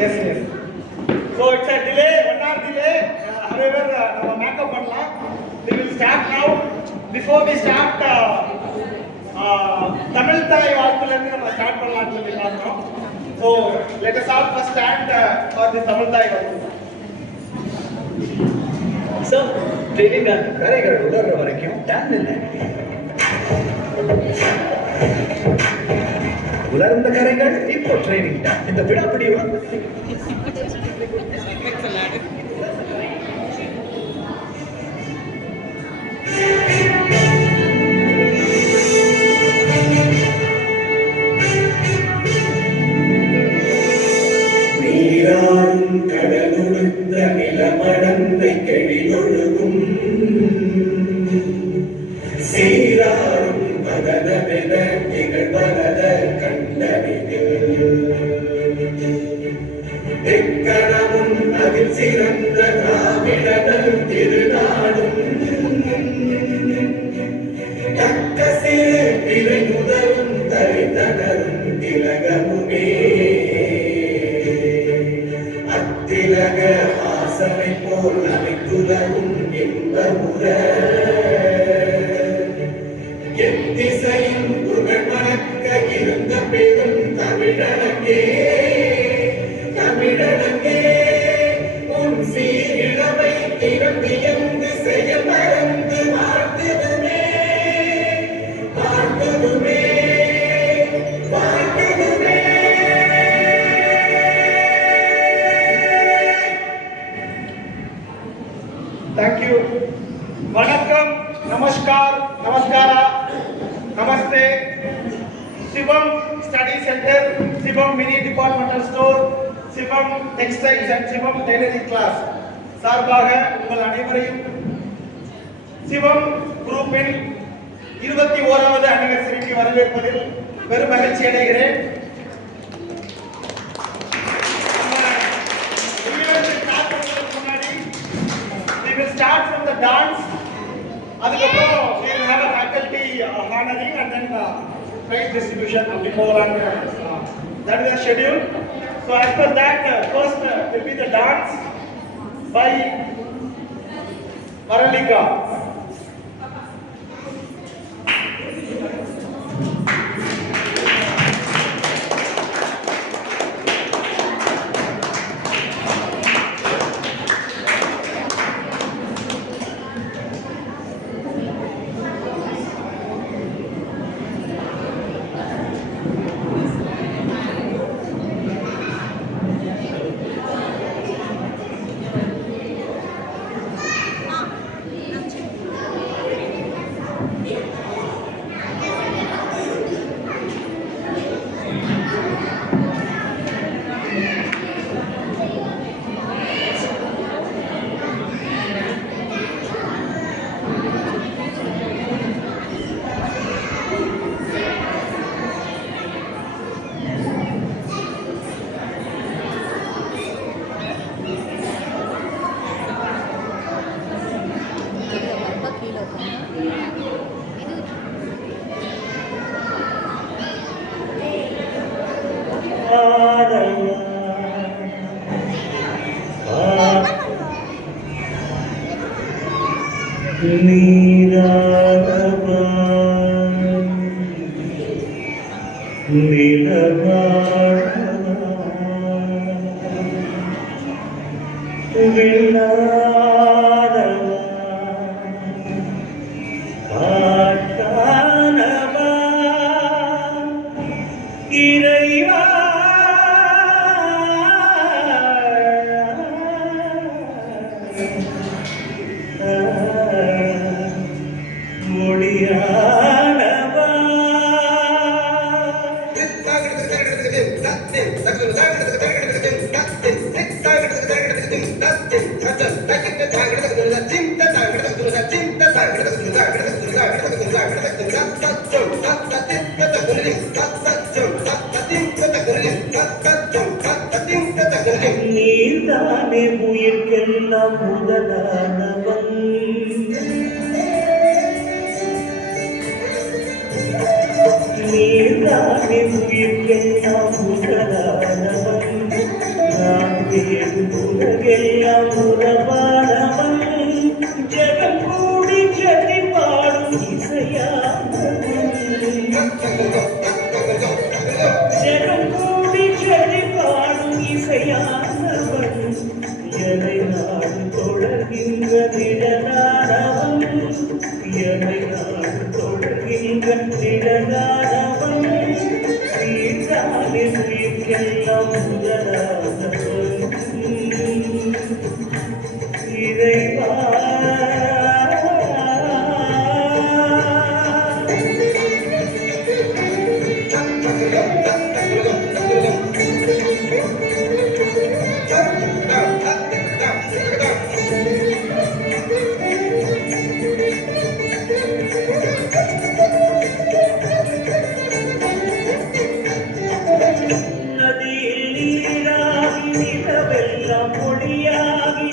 Yes, yes. So it's a delay, 1 hour delay. However, நம்ம makeup பண்ணலாம். We will start now. Before we start, Tamil தாய் வாழ்த்துல இருந்து நம்ம start பண்ணலாம்னு சொல்லி பார்த்தோம். So let us all first stand for the Tamil தாய் வாழ்த்து. So training கரைகள் உலர்ற வரைக்கும் டைம் இல்லை. உலர்ந்த கரைகள் இப்போ ட்ரைனிங் டைம். இந்த விடாப்பிடி நீராடும் கடலுடுத்த நிலமடந்தை கெழியொழுகும் சீராடும் பகதமென திகழ்வரத கண்டனில் எக்கணமும் அதில் சிறந்த திராவிடர் திருநாடும் தக்க சிறு திரை முதலும் தரித்தனரும் திலகமுமே அத்திலக ஆசனை போல் அமைத்துலகும் இன்பமுற எத்திசையும் புகழ் மணக்க இருந்த பெரும் தமிழனங்கே தமிழனங்கே உன் சீரிழமை திறம்பியந்து செய்ய மறந்து வாழ்த்துதுமே வாழ்த்துதுமே வாழ்த்துதுமே. Thank you. வணக்கம், நமஸ்கார், நமஸ்காரா, நமஸ்தே. Shivam study centre, Shivam mini departmental store, Shivam textiles and Shivam tailoring class சார்பாக உங்கள் அனைவரையும் சிவம் குரூப்பின் 21வது அனிவர்சரிக்கு வரவேற்பதில் பெரும் மகிழ்ச்சி அடைகிறேன். We will start from the dance. அதுக்கப்புறம் we will have a faculty honoring and then prize distribution அப்படி போகலாம். That is the schedule. So as per that, first will be the dance by Maralika. நீர்தானே உயிர்க்கெல்லாம் முதலானவன் நீர்தானே உயிர்க்கெல்லாம் முதலானவன் தேடும் உலகெல்லாம் உறவானவன் ஜெகம் கூடி ஜதி பாடும் இசையானவன் ஜெகம் கூடி ஜதி பாடும் இசையானவன் எனை நாடு தொடர்கின்ற நிழலானவன் எனை நாடு தொடர்கின்ற நிழலானவன் சீதாவின் உயிர்க்கெல்லாம் முதலானவன் இறைவா நதியில் நீராகி நிலவெல்லாம் மொழியாகி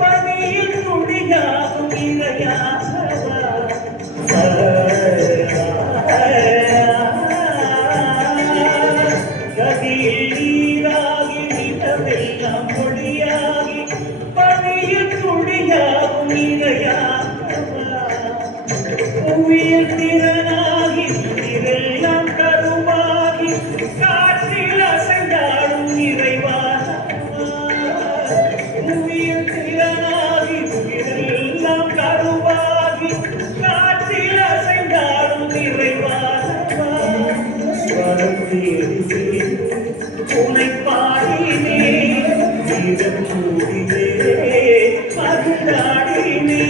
பனியில் துளியாகும் இறையாகவா நதியில் நீராகி நிலவெல்லாம் மொழியாகி பனியில் துளியாகும் இறையாகவா புவியில் திறனாகி இதெல்லாம் கருமாகி காற்றில் அசைந்தாடும் இறைவானவா புவியில் திறனாகி இதெல்லாம் கருமாகி காற்றில் அசைந்தாடும் இறைவானவா ஸ்வரம் தேடினே உன்னை பாடினே இதன் கூடினே மகிழ்ந்தாடினே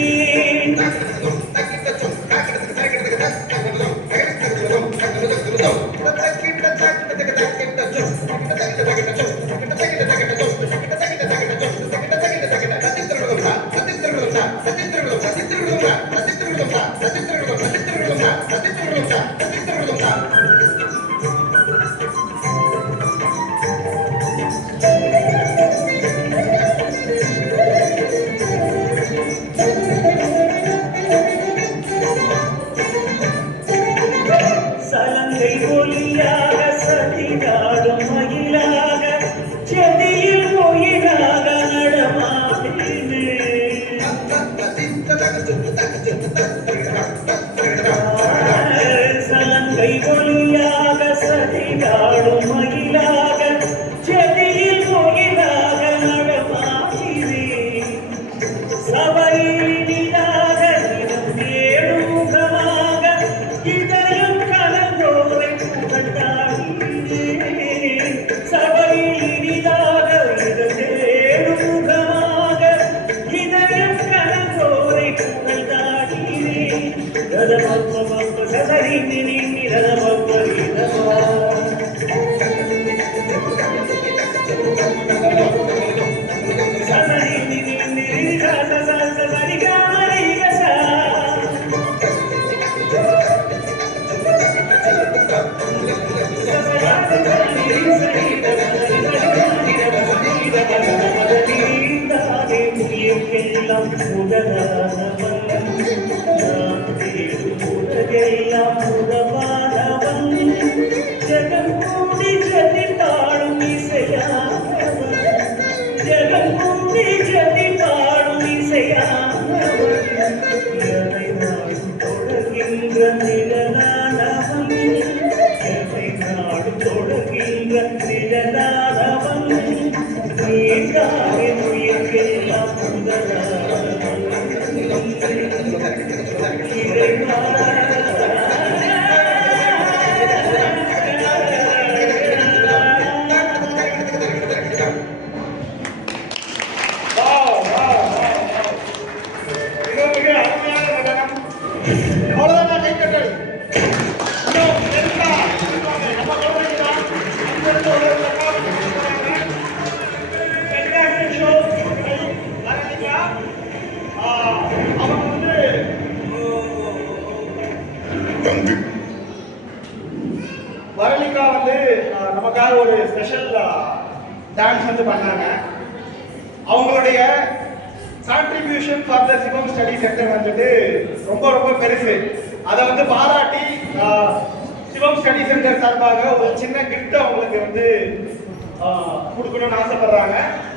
சலங்கை ஒலியாக சதிகாடும் மயிலாக செடியில் மொயிலாக நடமாடினே சலங்கை ஒலியாக சதிகாடும் மயிலாக செடியில் மொயிலாக நடமாடினே சபையில் நிலாக நிலம் தேடும் முகமாக இதயம் கலந்தோரை புகழ்ந்தாடினே சபையில் இனிதாக இதம் தேடும் முகமாக இதயம் கலந்தோரை புகழ்ந்தாடினே ரதமப்ப சதரி நினி ரதமப்ப ரிதவா சதரி நினி நிரி சதரி காமரி கசா உலகெல்லாம் உதவானவன் நாம் தேடும் உலகெல்லாம் உதவானவன் ஜெகம் கூடி ஜதி பாடும் இசையானவன் ஜெகம் கூடி ஜதி பாடும் இசையானவன் எதை நாடும் தொடர்கின்ற நிழலானவன் எதை நாடும் தொடர்கின்ற நிழலானவன் நீதானே உயிர்க்கெல்லாம் முதலானவன் இறைவா Wow, wow, wow, wow. மிக மிக அருமையான நடனம். அவ்வளவுதான் கைத்தட்டல். இன்னும் பெருசா இருப்பாங்க. நம்ம கவனிக்கிறா. இந்த இடத்துல ஒரு தக்காளி கொடுக்குறாங்க. Fantastic show. வரீங்களா? அவங்க வந்து வரலிகா வந்து நமக்காக ஒரு ஸ்பெஷல் டான்ஸ் வந்து பண்ணாங்க. அவங்களுடைய contribution for the Sivam study centre வந்துட்டு ரொம்ப ரொம்ப பெருசு. அதை வந்து பாராட்டி சிவம் ஸ்டடி சென்டர் சார்பாக ஒரு சின்ன கிஃப்ட் அவங்களுக்கு வந்து கொடுக்கணும்னு ஆசைப்படுறாங்க.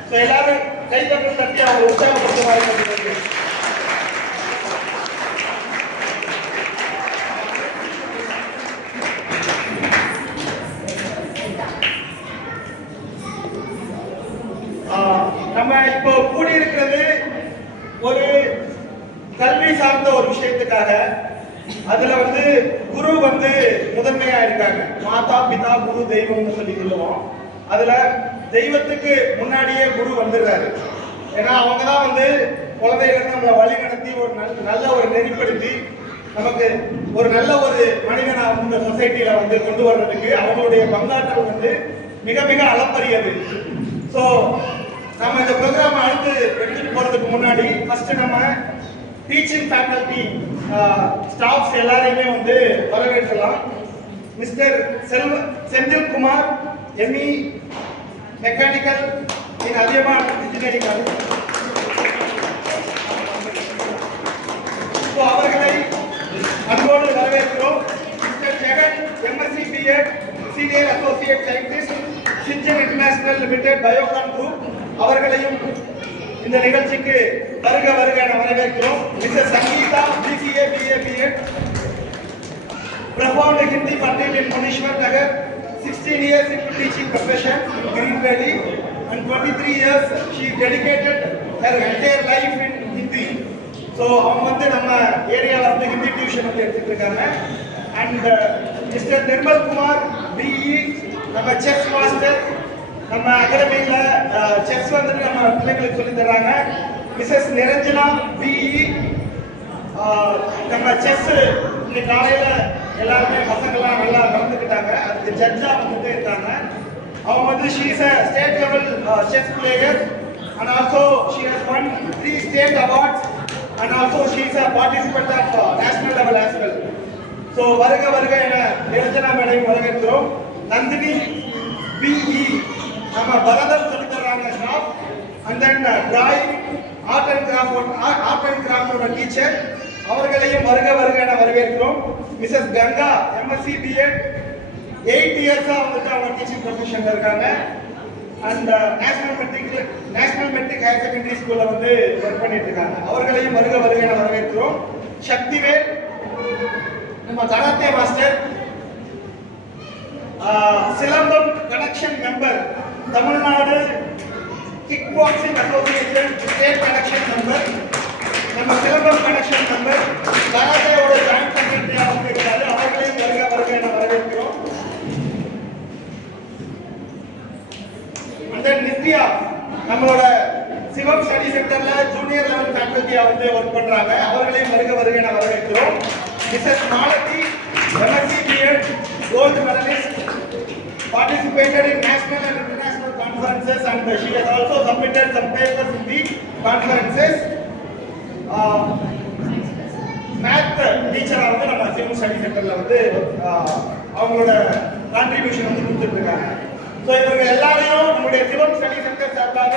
ஸோ எல்லாரும் கைத்தட்டல் தட்டி அவங்க உற்சாகப்படுத்துமாறு கேட்டுக்கொள்கிறேன். நம்ம இப்போ கூடியிருக்கிறது ஒரு கல்வி சார்ந்த ஒரு விஷயத்துக்காக. அதுல வந்து குரு வந்து முதன்மையா இருக்காங்க. மாதா பிதா குரு தெய்வம்னு சொல்லி சொல்லுவோம். அதுல தெய்வத்துக்கு முன்னாடியே குரு வந்துடுறாரு. ஏன்னா அவங்க தான் வந்து குழந்தையிலிருந்து நம்மளை வழி நடத்தி ஒரு நல்ல ஒரு நெறிப்படுத்தி நமக்கு ஒரு நல்ல ஒரு மனிதனா இந்த சொசைட்டியில வந்து கொண்டு வர்றதுக்கு அவங்களுடைய பங்காற்றல் வந்து மிக மிக அளப்பரியது. ஸோ நம்ம இந்த ப்ரோக்ராம் அடுத்து எடுத்துட்டு போறதுக்கு முன்னாடி ஃபர்ஸ்ட் நம்ம டீச்சிங் ஃபேக்கல்டி ஸ்டாஃப்ஸ் எல்லாரையுமே வந்து வரவேற்கலாம். Mister Senthilkumar, ME mechanical in Adhiyaman engineering college. So அவர்களை அன்போடு வரவேற்கிறோம். Mister Jegan, MSc BEd, senior associate scientist, Syngene international limited Biocon group, அவர்களையும் இந்த நிகழ்ச்சிக்கு வருக வருக என வரவேற்கிறோம். Mister Sangeetha, BCA, BA, BEd, performed Hindi Pandit in Munishwar Nagar, 16 years into teaching profession in Green Valley, and 23 years she dedicated her entire life in Hindi. So அவங்க வந்து நம்ம ஏரியால வந்து ஹிந்தி டியூஷன் வந்து எடுத்துட்டு இருக்காங்க. And mister Nirmal Kumar, BE, நம்ம chess master, நம்ம அகாடமியில செஸ் வந்துட்டு நம்ம பிள்ளைங்களுக்கு சொல்லி தர்றாங்க. மிஸ்ஸஸ் நிரஞ்சனா, பிஇ, நம்ம செஸ் இன்னைக்கு காலையில எல்லாருமே பசங்கள்லாம் நல்லா கலந்துக்கிட்டாங்க. அதுக்கு ஜட்ஜா வந்துட்டு இருக்காங்க. அவங்க வந்து she is a state level chess player and also she has won 3 state awards and also she is a participant of national level as well. So வருக வருக என நிரஞ்சனா மேடையும் வரவேற்கிறோம். நந்தினி, பிஇ, நம்ம பரதம் சொல்லி தர்றாங்க staff. And then drawing, art and கிராஃப்டோட teacher, அவர்களையும் வருக வருக என வரவேற்கிறோம். மிஸ்ஸஸ் கங்கா, எம்எஸ்சி பிஎட், 8 இயர்ஸா வந்துட்டு அவங்க டீச்சிங் ப்ரொஃபஷன்ல இருக்காங்க. And national matric higher secondary ஸ்கூல்ல வந்து ஒர்க் பண்ணிட்டு இருக்காங்க. அவர்களையும் வருக வருக என வரவேற்கிறோம். சக்திவேல், நம்ம karate master, silambam connection member, Tamil Nadu kick boxing association state connection member, நம்ம சிலம்பம் கனெக்ஷன் மெம்பர், கராத்தேயோட ஜாயிண்ட் செக்ரட்டரியா வந்து இருக்காரு. அவர்களையும் வருக வருக என வரவேற்கிறோம். அந்த நித்யா, நம்மளோட சிவம் ஸ்டடி சென்டர்ல ஜூனியர் லெவல் ஃபேக்கல்ட்டியா வந்து ஒர்க் பண்றாங்க. அவர்களையும் வருக வருக என வரவேற்கிறோம். Missus Malathi, MSc BEd, gold medallist, participated in national and international conferences and she has also submitted some papers in the conferences. Math டீச்சரா வந்து நம்ம சிவம் ஸ்டடி சென்டர்ல வந்து அவங்களோட கான்ட்ரிபியூஷன் வந்து கொடுத்துட்டு இருக்காங்க. ஸோ இவர்கள் எல்லாரையும் நம்முடைய சிவம் ஸ்டடி சென்டர் சார்பாக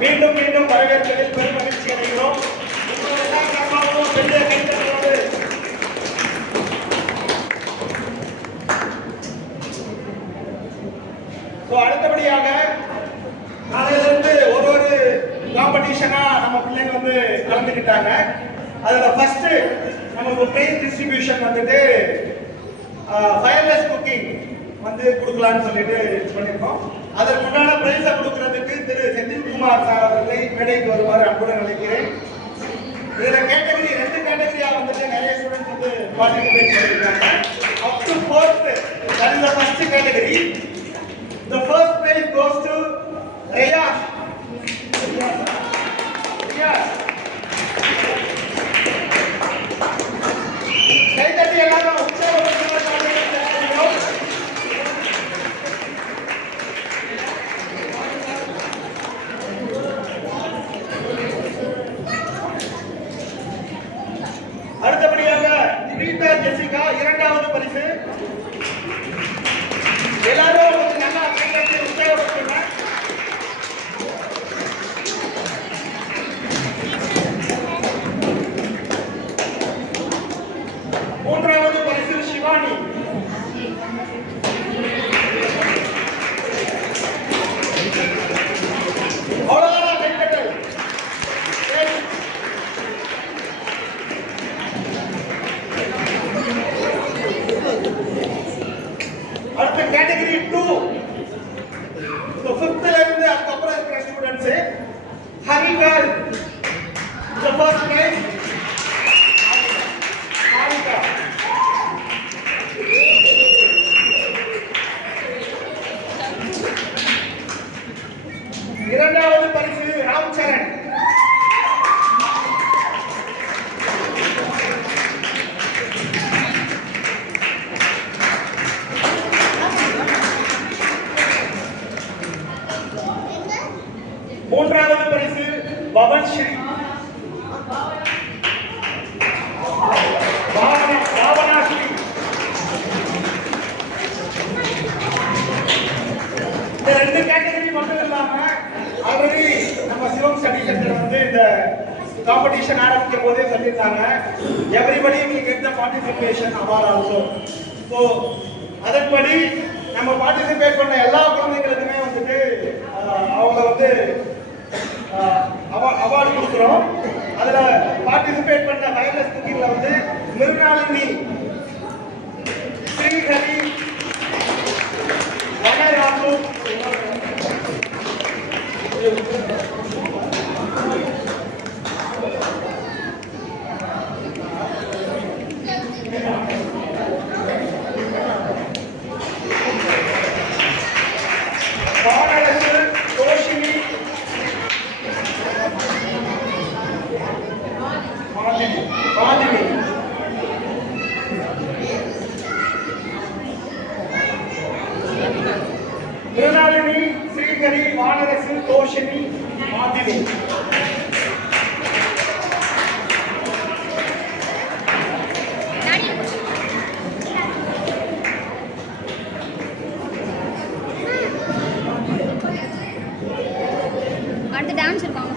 மீண்டும் மீண்டும் வரவேற்பதில் பெரும் மகிழ்ச்சி அடைகிறோம். எல்லா சார்பாகவும் பெரிய கைத்தட்டலோடு அடுத்தபடியாக நாளையிலிருந்து ஒரு காம்படிஷனா நம்ம பிள்ளைங்க வந்து கலந்துக்கிட்டாங்க. அதுல ஃபர்ஸ்ட் நமக்கு பிரைஸ் டிஸ்ட்ரிபியூஷன் வந்துட்டு ஃபயர்லெஸ் குக்கிங் வந்து கொடுக்கலாம்னு சொல்லிட்டு பண்ணியிருக்கோம். அதற்கு முன்னாடி பிரைஸை கொடுக்கறதுக்கு திரு செந்தில்குமார் சார் அவர்களை மேடைக்கு வருமாறு அன்புடன் அழைக்கிறேன். இதுல கேட்டகரி 2 கேட்டகரியா வந்துட்டு நிறைய ஸ்டூடெண்ட்ஸ் வந்து பார்ட்டிசிபேட் பண்ணிருக்காங்க. Up to 4th, that is the first category. The first prize goes to Riyash. கைதட்டி எல்லாரும் உற்சாகப்படுத்துங்க. அடுத்தபடியாக ரீட்டா ஜெசிகா 2வது பரிசு. எல்லாரும் girl. The first place. Harika. இரண்டாவது பரிசு ராம்சரண். மூன்றாவது பரிசு பவன் ஸ்ரீ. பாவனா ஸ்ரீ. இந்த ரெண்டு கேட்டகரி மட்டும் இல்லாம ஆல்ரெடி நம்ம சிவம் ஸ்டடி சென்டர் வந்து இந்த காம்படிஷன் ஆரம்பிக்கும் போதே சொல்லியிருந்தாங்க, everybody will get the participation award also. So அதன்படி நம்ம பார்ட்டிசிபேட் பண்ண எல்லா குழந்தைங்களுக்குமே வந்துட்டு அவங்கள வந்து அவார்டு கொடுக்குறோம். அதில் பார்ட்டிசிபேட் பண்ண ஃபைனலிஸ்ட் குக்கிங்கில் வந்து மிருனாளினி, ஸ்ரீஹரி, வனராசு, வானரசு, ரோஷினி, மாலினி. மிருனாளினி, ஸ்ரீஹரி, வானரசு, ரோஷினி, மாலினி. அடுத்து டான்ஸ் இருக்காங்க.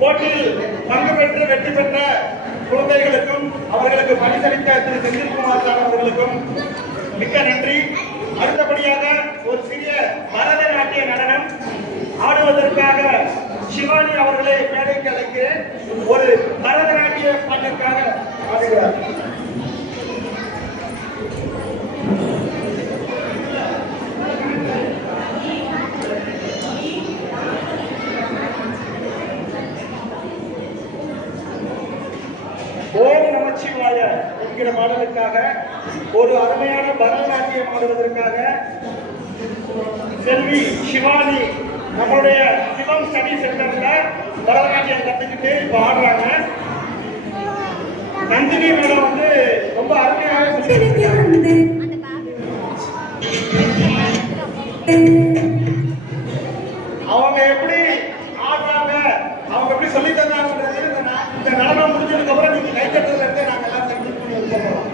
போட்டியில் பங்கு பெற்று வெற்றி பெற்ற குழந்தைகளுக்கும் அவர்களுக்கு பரிசளித்த திரு செந்தில்குமார் சார் அவர்களுக்கும் மிக்க நன்றி. அடுத்தபடியாக ஒரு சிறிய பரதநாட்டிய நடனம் ஆடுவதற்காக சிவானி அவர்களை மேடைக்கு அழைக்கிறேன். ஒரு பரதநாட்டிய பாட்டிற்காக ஆடுகிறார். ஓம் நமச்சிவாய என்கிற பாடலுக்காக ஒரு அருமையான பரதநாட்டியம் ஆடுவதற்காக செல்வி சிவானி நம்மளுடைய சிவம் ஸ்டடி சென்டர்ல பரதநாட்டியம் கத்துக்கிட்டு இப்ப ஆடுறாங்க. நந்தினி மேடம் வந்து ரொம்ப அருமையாக சொல்லி அவங்க எப்படி ஆடுறாங்க, அவங்க எப்படி சொல்லி தந்தாங்கன்றது இந்த நடனம் முடிஞ்சதுக்கு அப்புறம் நீங்க கை தட்டுறதுல இருந்து நாங்க எல்லாம் செஞ்சு பண்ணி வச்சிருக்கோம்.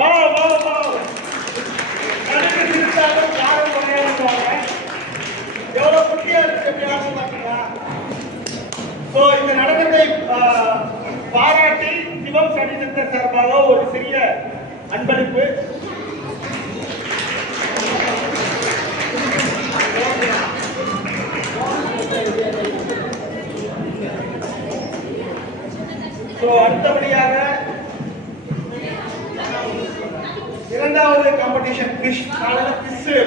Wow, wow, wow. நடுக்கு சிரித்தாலும் காரம் குறையாதுவாங்க. எவ்வளவு குட்டியா இருக்கு எப்படியாவது பார்த்தீங்களா? ஸோ இந்த நடனத்தை பாராட்டி சிவம் சனிச்சந்திரன் சார்பாக ஒரு சிறிய அன்பளிப்பு. ஸோ அடுத்தபடியாக இரண்டாவது காம்படிஷன் கிறிஸ்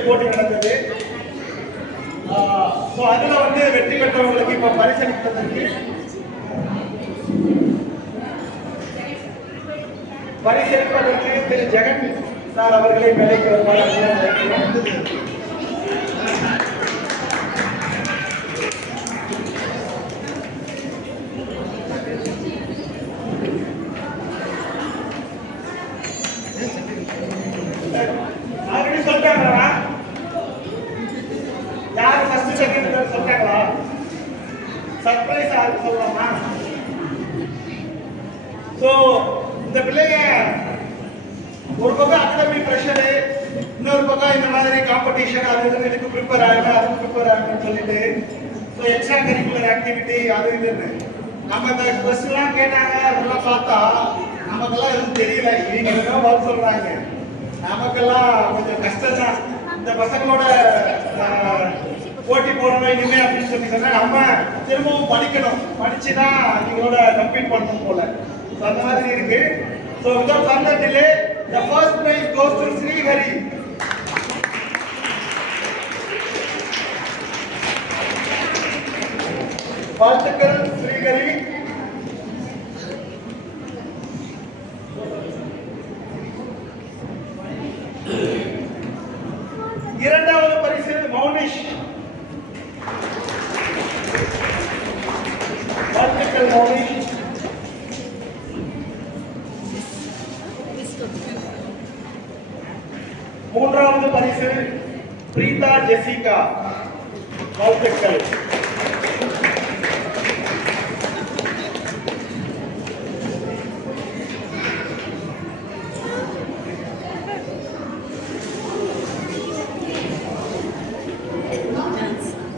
போட்டி நடந்தது. ஸோ அதுல வந்து வெற்றி பெற்றவங்களுக்கு இப்ப பரிசளிப்பதற்கு திரு ஜெகன் சார் அவர்களை மேடைக்கு வருவார்கள். ஆல்ரெடி சொல்லிட்டாங்களா? யார் ஃபர்ஸ்ட் செகண்ட் சொல்லிட்டாங்களா? சர்ப்ரைஸ் ஆகுது சொல்லலாமா? ஸோ இந்த பிள்ளைங்க ஒரு பக்கம் அகாடமிக் ப்ரெஷரு, இன்னொரு பக்கம் இந்த மாதிரி காம்படிஷன், அது இதுக்கு ப்ரிப்பேர் ஆகுங்க, அதுக்கு ப்ரிப்பேர் ஆகுங்கன்னு சொல்லிட்டு ஸோ எக்ஸ்ட்ரா கரிக்குலர் ஆக்டிவிட்டி அது இதுன்னு நம்ம இந்த கொஸ்டின்லாம் கேட்டாங்க. அதெல்லாம் பார்த்தா நமக்கெல்லாம் எதுவும் தெரியல. இவங்க எல்லாம் பதில் சொல்றாங்க. நமக்கெல்லாம் கொஞ்சம் கஷ்டம் தான். இந்த பசங்களோட போட்டி போடணும் இனிமே அப்படின்னு சொல்லி சொன்னா நம்ம திரும்பவும் படிக்கணும். படிச்சுதான் இவங்களோட கம்ப்ளீட் பண்ணணும் போல. ஸோ அந்த மாதிரி இருக்கு. So without further delay the first prize goes to Srihari. வாழ்த்துக்கள் ஸ்ரீஹரி. இரண்டாவது பரிசு மௌனிஷ். வாழ்த்துக்கள் மௌனிஷ். மூன்றாவது பரிசு பிரீதா ஜெசிகா. வாழ்த்துக்கள்.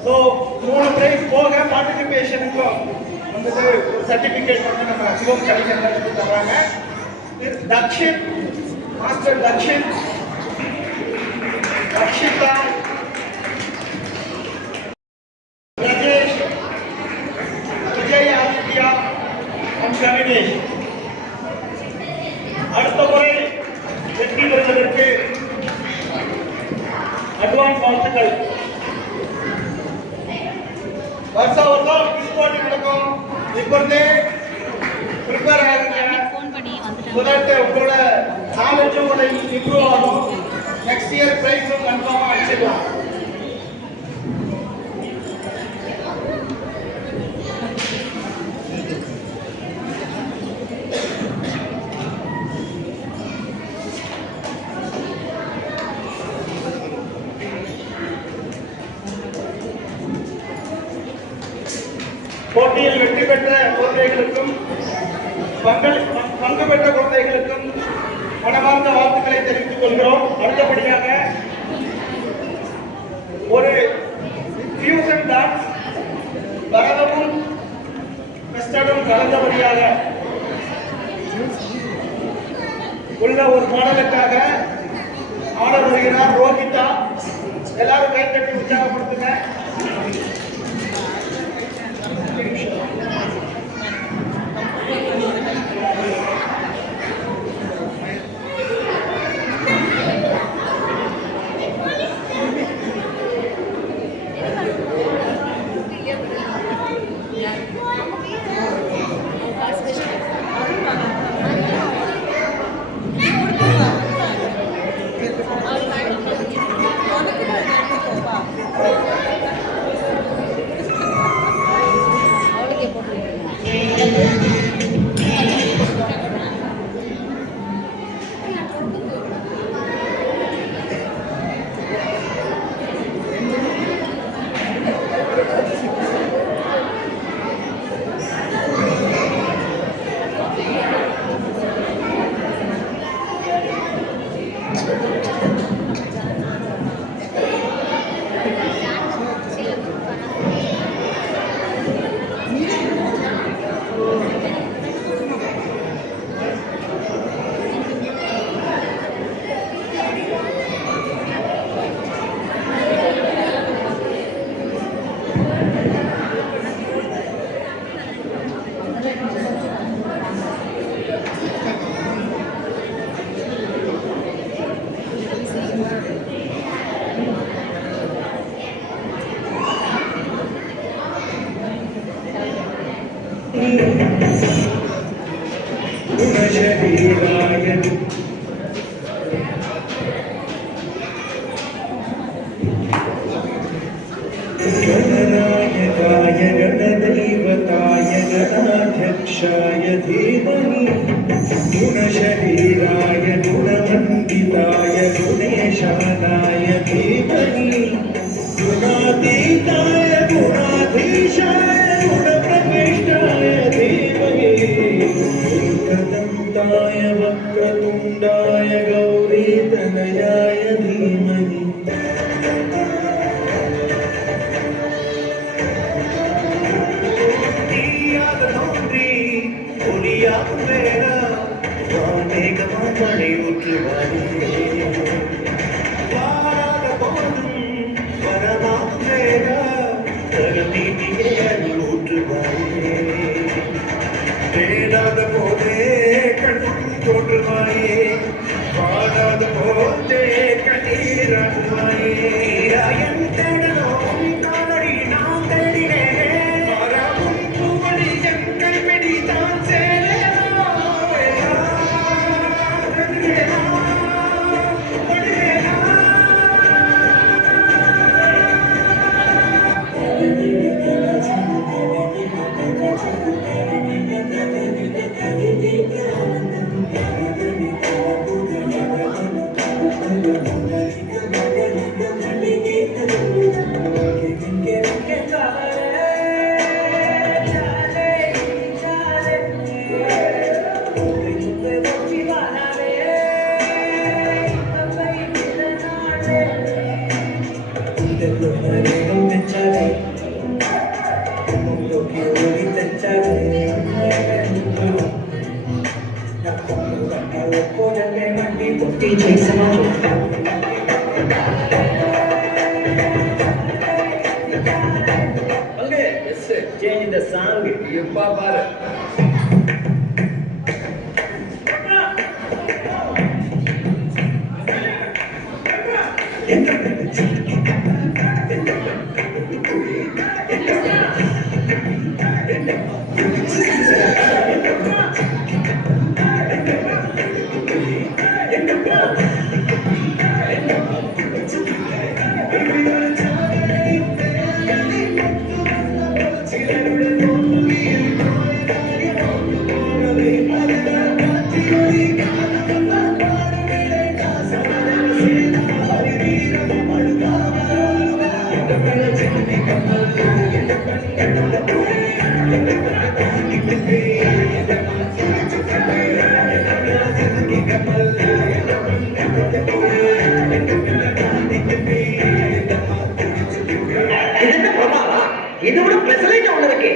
ஸோ 3 பிரைஸ் போக பார்ட்டிசிபேஷனுக்கும் வந்துட்டு ஒரு சர்டிஃபிகேட் வந்து நம்ம சிவம் கலைஞர்களுக்கு தர்றாங்க. தக்ஷித், மாஸ்டர் தக்ஷித், ரக்ஷிதா, ராஜேஷ், விஜய் ஆதித்யா, கவினேஷ். அடுத்த முறை வெற்றி பெறுவதற்கு அட்வான்ஸ் வாழ்த்துக்கள். வருஷம் குவிஸ் போட்டி நடக்கும். இப்போதே ப்ரிப்பேர் ஆகுங்க. உங்களோட நாலேஜும் இம்ப்ரூவ் ஆகும். நெக்ஸ்ட் இயர் பிரைஸும் கன்ஃபார்மாக அடிச்சிடலாம். போட்டியில் வெற்றி பெற்ற குழந்தைகளுக்கும் பங்கு பெற்ற குழந்தைகளுக்கும் மனமார்ந்த வாழ்த்துக்களை தெரிவித்துக் கொள்கிறோம். அடுத்தபடியாக ஒரு ஃபியூஷன் டான்ஸ் பரதமும் வெஸ்டர்னும் கலந்தபடியாக உள்ள ஒரு பாடலுக்காக ஆட வருகிறார் ரோஹிதா. எல்லாரும் கைத்தட்டி உற்சாகப்படுத்துங்க. गुणशरीराय गणनायकाय गणदैवताय गणाध्यक्षाय धीमहि गुणशरीराय गुणवन्दिताय गुणेशानाय धीमहि गुणातीताय गुणाधीशाय गुणप्रविष्टाय धीमहि एकदन्ताय वक्रतुण्डाय गौरीतनयाय धीमहि தீயாக தோன்றி ஒளியாகும் வேளா வானேகமாய் மழை ஊற்றுவாரே வாராத போதும் வரமாகும் வேளா தரம் நீட்டியே அருள் ஊற்றுவாரே தேடாத போதே கண்ணும் தோன்றுவாயே வாடாத போதே கண்ணீராகுவாயே ஈராயன் தேடலும் காலடி நான் தேடினேன் மாறாவும் பூவழி என் கைப்பிடி தான் DJ Samantha. Okay, let's change the song. You papa. இது கூட பெசலைட் ஒண்ணு இருக்கு.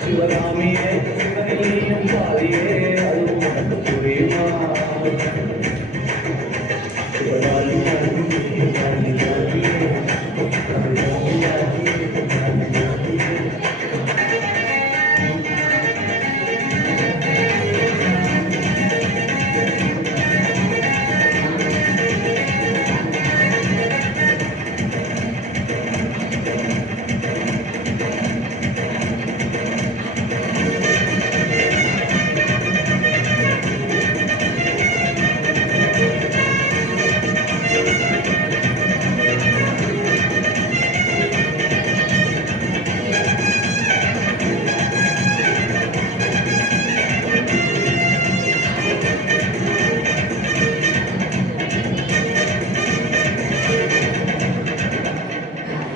சிவராமியே சிவனையும் பாரியே அருள் புரியுமா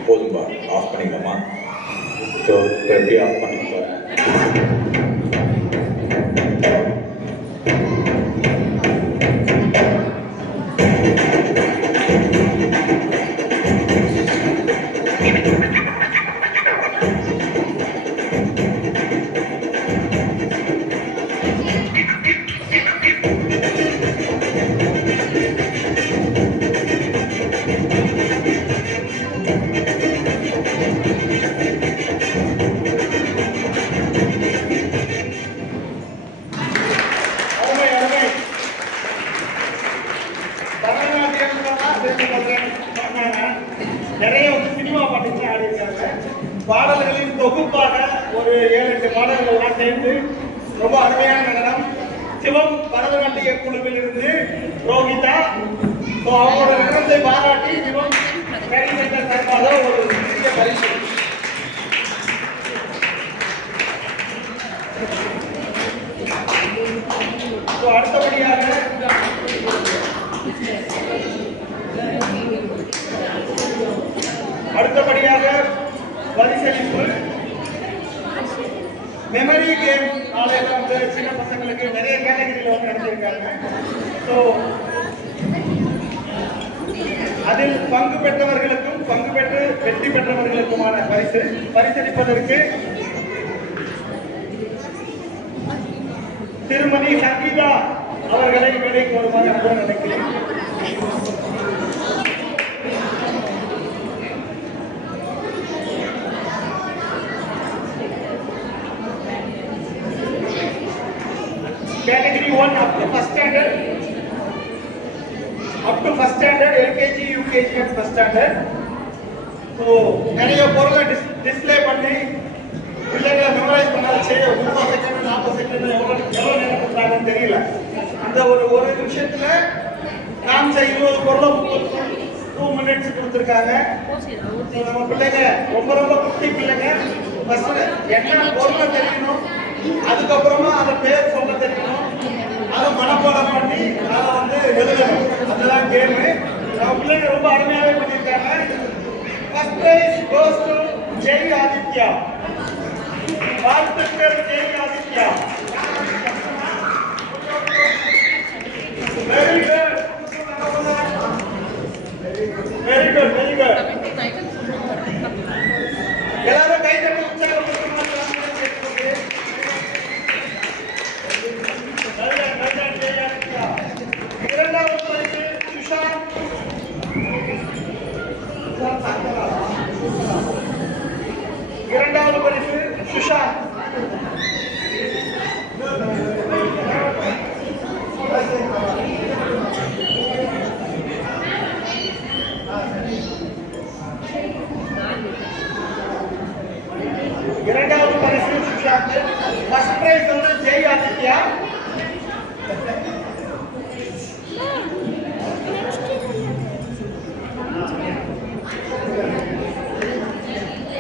போதும்பா ஆஃப் பண்ணிக்கலாமா ஸோ எப்படி ஆஃப் பண்ணிக்கலாம் ஒரு 7-8 மாணவர்கள்லாம் சேர்ந்து ரொம்ப அருமையான நடனம். சிவம் பரதநாட்டிய குழுவில் இருந்து ரோஹிதா, அவங்களோட நடனத்தை பாராட்டி சிவம் கலைஞர்கள் சார்பாக ஒரு சிறிய பரிசு. அடுத்தபடியாக பரிசளிப்பு மெமரி கேம் நாளைக்கு வந்து சின்ன பசங்களுக்கு நிறைய கேட்டகரியில் வந்து நடத்திருக்காங்க. ஸோ அதில் பங்கு பெற்றவர்களுக்கும் பங்கு பெற்று வெற்றி பெற்றவர்களுக்குமான பரிசளிப்பதற்கு திருமதி சங்கீதா அவர்களை வேலைக்கு வருமாறு அன்புடன் நினைக்கிறேன். Category 1 up to first standard, LKG, UKG and first standard. So நிறைய பொருளை டிஸ்ப்ளே பண்ணி பிள்ளைகளை மெமரைஸ் பண்ணாச்சு. 30 செகண்ட் 40 செகண்ட் எவ்வளோ நேரம் கொடுத்தாங்கன்னு தெரியல. அந்த ஒரு நிமிஷத்துல காமிச்ச 20 பொருளை 2 மினிட்ஸ் கொடுத்துருக்காங்க. நம்ம பிள்ளைங்க ரொம்ப குட்டி பிள்ளைங்க. ஃபர்ஸ்ட் என்ன பொருளை தெரியணும், அதுக்கப்புறமா அதை பேர் சொல்ல தெரியணும், அதை மனப்பாடம் பண்ணி அதை வந்து எழுதணும். அதுதான் கேமு. நம்ம பிள்ளைங்க ரொம்ப அருமையாகவே பண்ணியிருக்காங்க. First prize goes to Jai Aditya. வாழ்த்துக்கள் Jai Aditya. Very good, very good, very good. எல்லாரும் கை தட்டி உற்சாகப்படுத்துங்க. இரண்டாவது பரிசு சுஷாந்த். இரண்டாவது பரிசு சுஷாந்த். இரண்டாவது பரிசு சுஷாந்த். ஃபர்ஸ்ட் பிரைஸ் வந்து ஜெய் ஆதித்யா.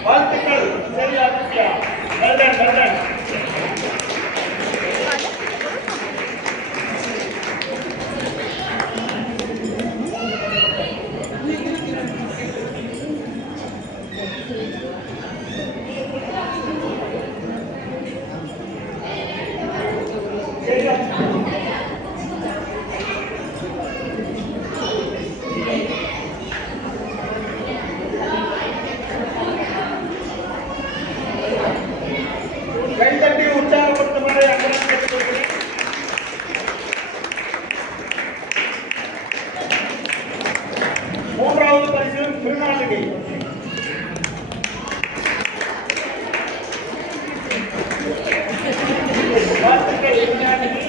வாழ்த்துக்கள் Jai Aditya. Well done, well done. கைதட்டி உற்சாகப்படுத்துமாறு அன்புடன் கேட்டுக்கொள்கிறேன். மூன்றாவது பரிசு திருநாளிகை. வாழ்த்துக்கள் திருநாளிகை.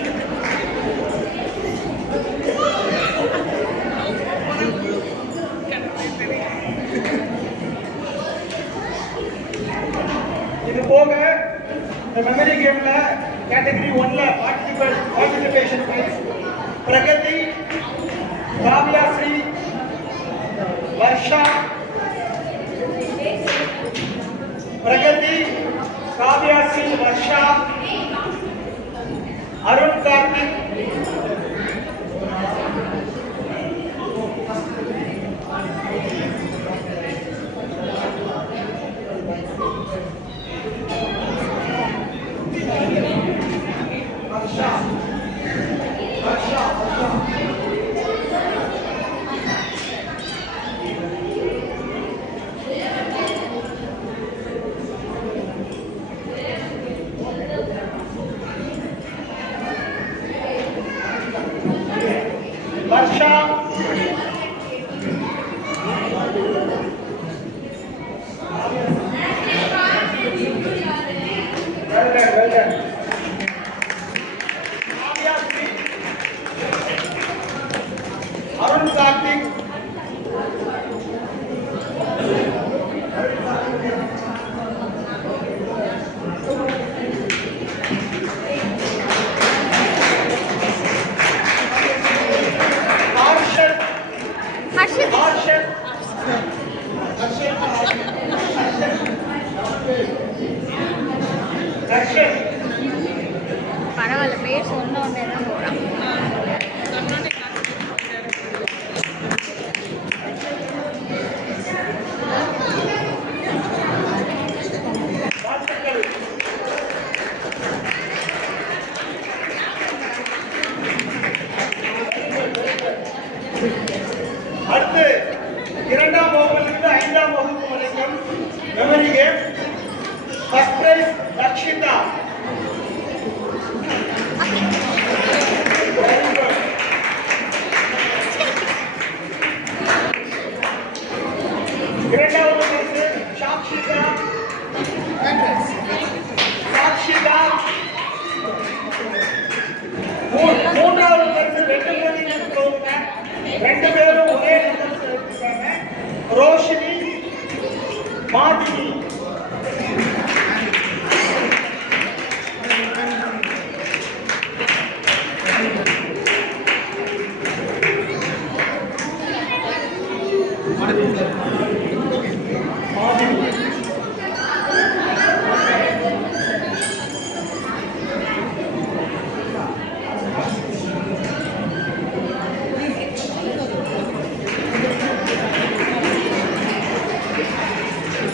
இது போக இந்த மெமரி கேம்ல கேட்டகரி 1ல participation prize Pragathi, Kavyashree, Varsha, Pragathi, Kavyashree, Varsha, Arun Karthik, Varsha, well done. Arun Karthik, Darshan. பரவாயில்ல, பேர் சொன்ன உடனே தான் போகிறான். வாழ்த்துக்கள். அடுத்து 2ஆம் வகுப்பிலிருந்து 5ஆம் வகுப்பு வரைக்கும் memory game. First prize Lakshitha. Very good. இரண்டாவது பரிசு சாக்ஷிதா. மூன்றாவது பரிசு 2 பேரும் கொடுத்தாங்க. 2 பேரும் ஒரே நம்பர் எடுத்துட்டாங்க. ரோஷினி, மாதினி.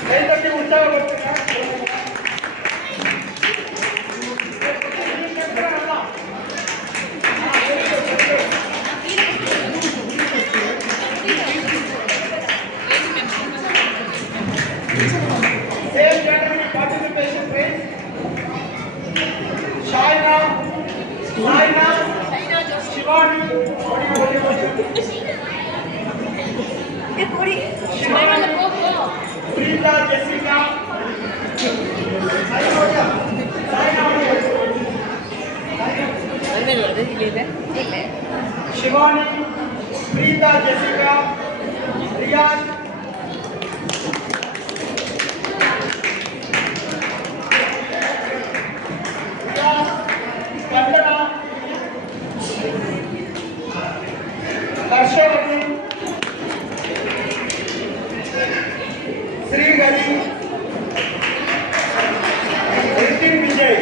கைதட்டி உற்சாகப்படுத்துங்க. Same category participation prize. Shaina, Shivani, Prita, Jessica, Shivani, Prita, Jessica, Riyan, Kandana, Harshavardhan, Srihari, Ritin Vijay.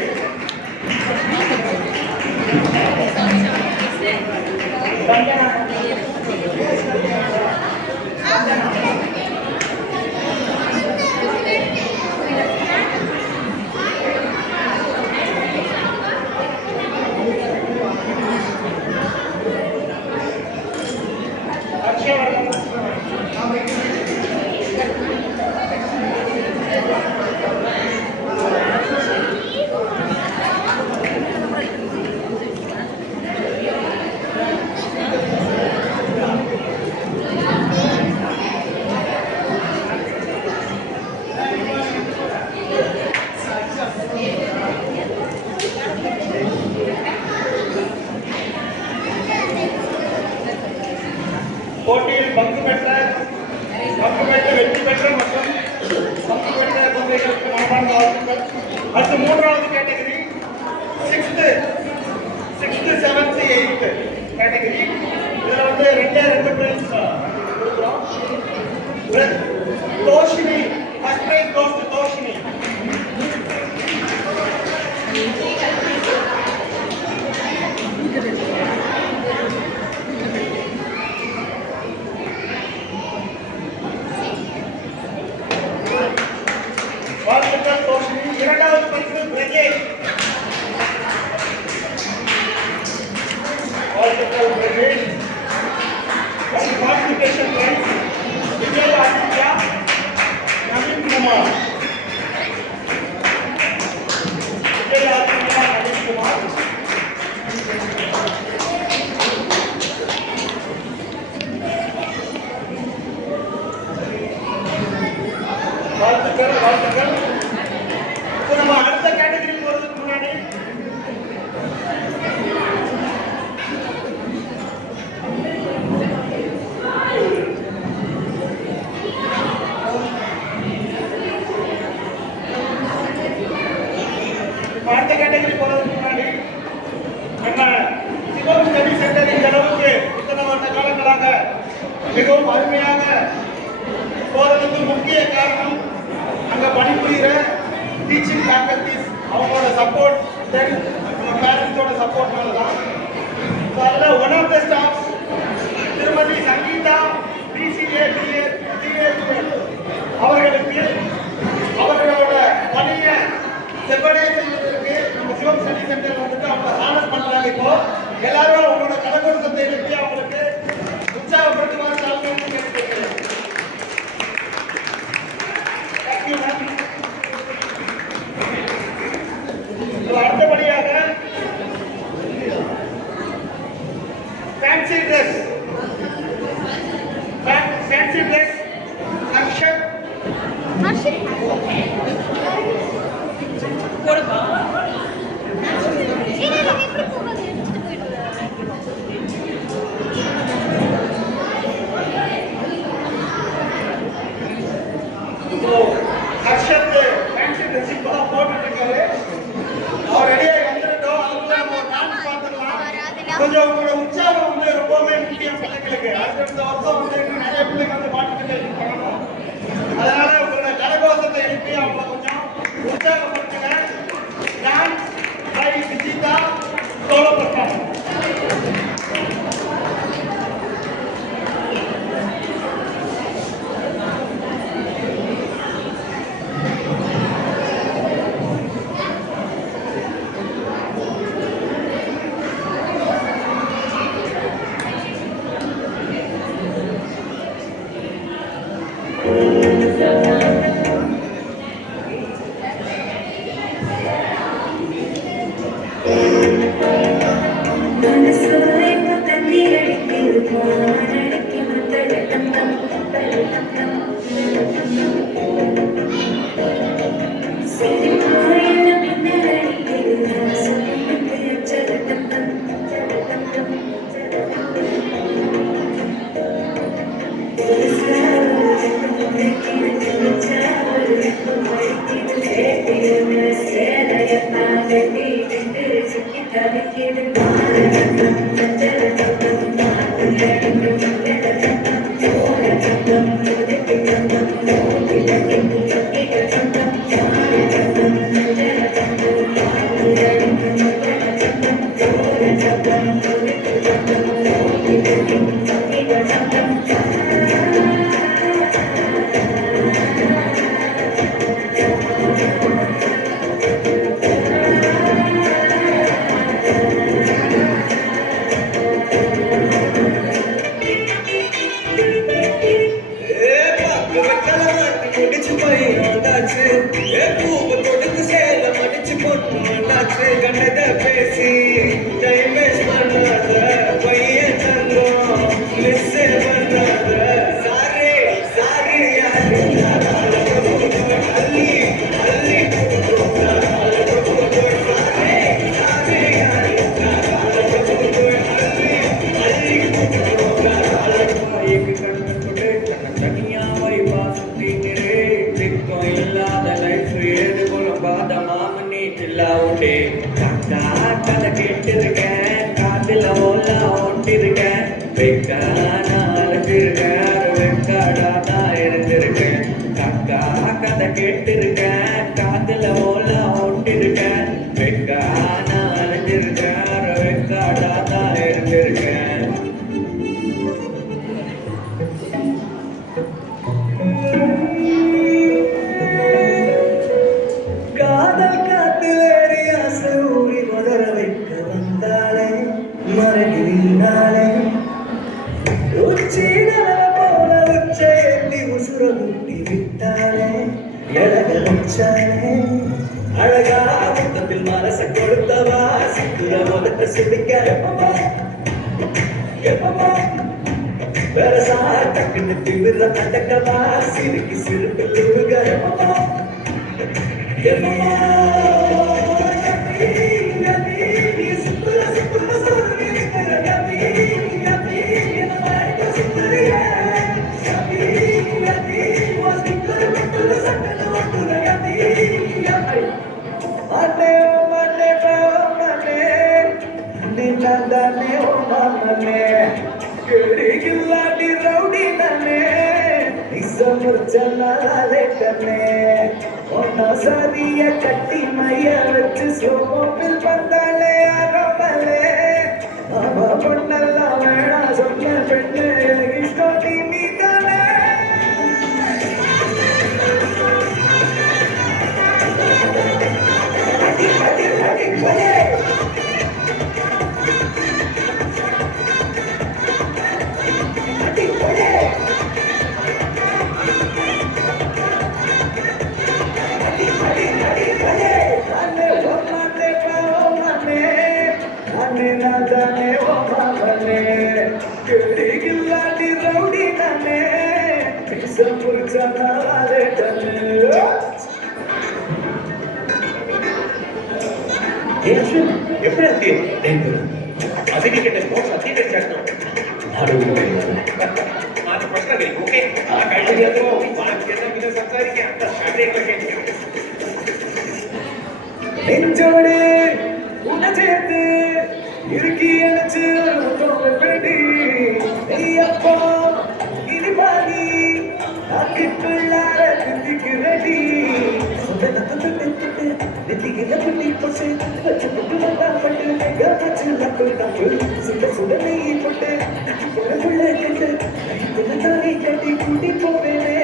Kandana. போட்டியில் பங்கு பெற்ற வெற்றி பெற்ற மற்றும் பங்கு பெற்ற குழந்தைகளுக்கு மனமார்ந்த வாழ்த்துக்கள். அடுத்து 3வது category 6th, 7th, 8th category. இதில் வந்து 2 பிரைஸ் கொடுக்குறோம். Thoshini, first prize goes to Thoshini. வாழ்த்துக்கள் தோஷினி. 2வது பரிசு பிரஜேஷ். வாழ்த்துக்கள் Prajesh. Participation prize Vijay Aditya, Naveen Kumar. support, then our parents ஓட support தான். So அதில் one of the staffs, திருமதி சங்கீதா BCA BA அவர்களுக்கு அவர்களோட பணியை செப்பரே செய்வதற்கு நம்ம சிவம் ஸ்டடி சென்டர் வந்துட்டு அவங்க ஹானர் பண்றாங்க. இப்போ எல்லாரும் அவங்களோட கடற்கொடுத்தத்தை எழுப்பி அவங்களுக்கு உற்சாகப்படுத்துமாறு தாழ்மையாக கேட்டுக்கொள்கிறேன். Thank you ma'am. அடுத்தபடியாக ஃபேன்சி ட்ரெஸ் அக்ஷத் போடுப்பா. எப்படி போகாது எடுத்துட்டு போயிடுவேன். அக்ஷத் ஃபேன்சி ட்ரெஸ் இப்போ போட்டுட்டு இருக்காரு. அவர் ரெடியாகி வந்துட்டோம். அதுக்குள்ள நம்ம டான்ஸ் பார்த்துடலாம். கொஞ்சம் உங்களோட உற்சாகம் வந்து ரொம்பவே முக்கியம் பிள்ளைங்களுக்கு. அடுத்த வருஷம் வந்து இன்னும் நிறைய பிள்ளைங்க வந்து பாட்டுக்கு பண்ணணும். அதனால உங்களோட கரகோஷத்தை எழுப்பி அவங்கள கொஞ்சம் உற்சாகப்படுத்துங்க. Dance by Vijitha solo performance. கேட்டிருக்கேன் காதுல ஓலா ஓட்டிருக்கேன் வெக்கான அலைஞ்சிருக்கேன் வெக்காடா தான் இருந்திருக்கேன். காதல் காத்து வேறி ஆசை ஊறி முதல வைக்க வந்தாலே மறைவினாலே உச்சி போல உச்ச எட்டி உசுர முட்டி விட்டாலே எழக வச்சாலே அழகா முத்தத்தில் மனச கொடுத்தவா சிக்குற முதட்ட சுடிக்க எப்பமா பெருசா டக்குன்னு திமிர அடக்கவா சிறுக்கி சிறுப்பில் உருக எப்பமா रौडी नने ஒன்னா சரிய கட்டி மைய வச்சு சோப்பில் வந்தாலே அரோமலே அவ பொண்ணெல்லாம் வேணா சொன்ன பெண்ணு இஷ்டம் நீ தானே அடி அடி அடி கொலே அடி கொலே எப்படி இருக்கு అసలు స్పోర్ట్స్ అసలు చేస్తాం మాది ప్రశ్న ఓకే ఆ కంటిన్యూతో వాక్యత మీద సంసారికి అంత శారీరక நெஞ்சோடு உன்னை சேர்த்து இறுக்கி அணைச்சு பெடி அப்போ இனி பாதி நாக்குள்ளார திந்திக்கிறடி நெத்திகிற புள்ளி போட்டு வச்சு புட்டு வந்தா பட்டு வச்சு நப்பு நப்பு சுட சுட நெய் போட்டு புள்ள கேட்டு தானே கட்டி கூட்டி போவேனே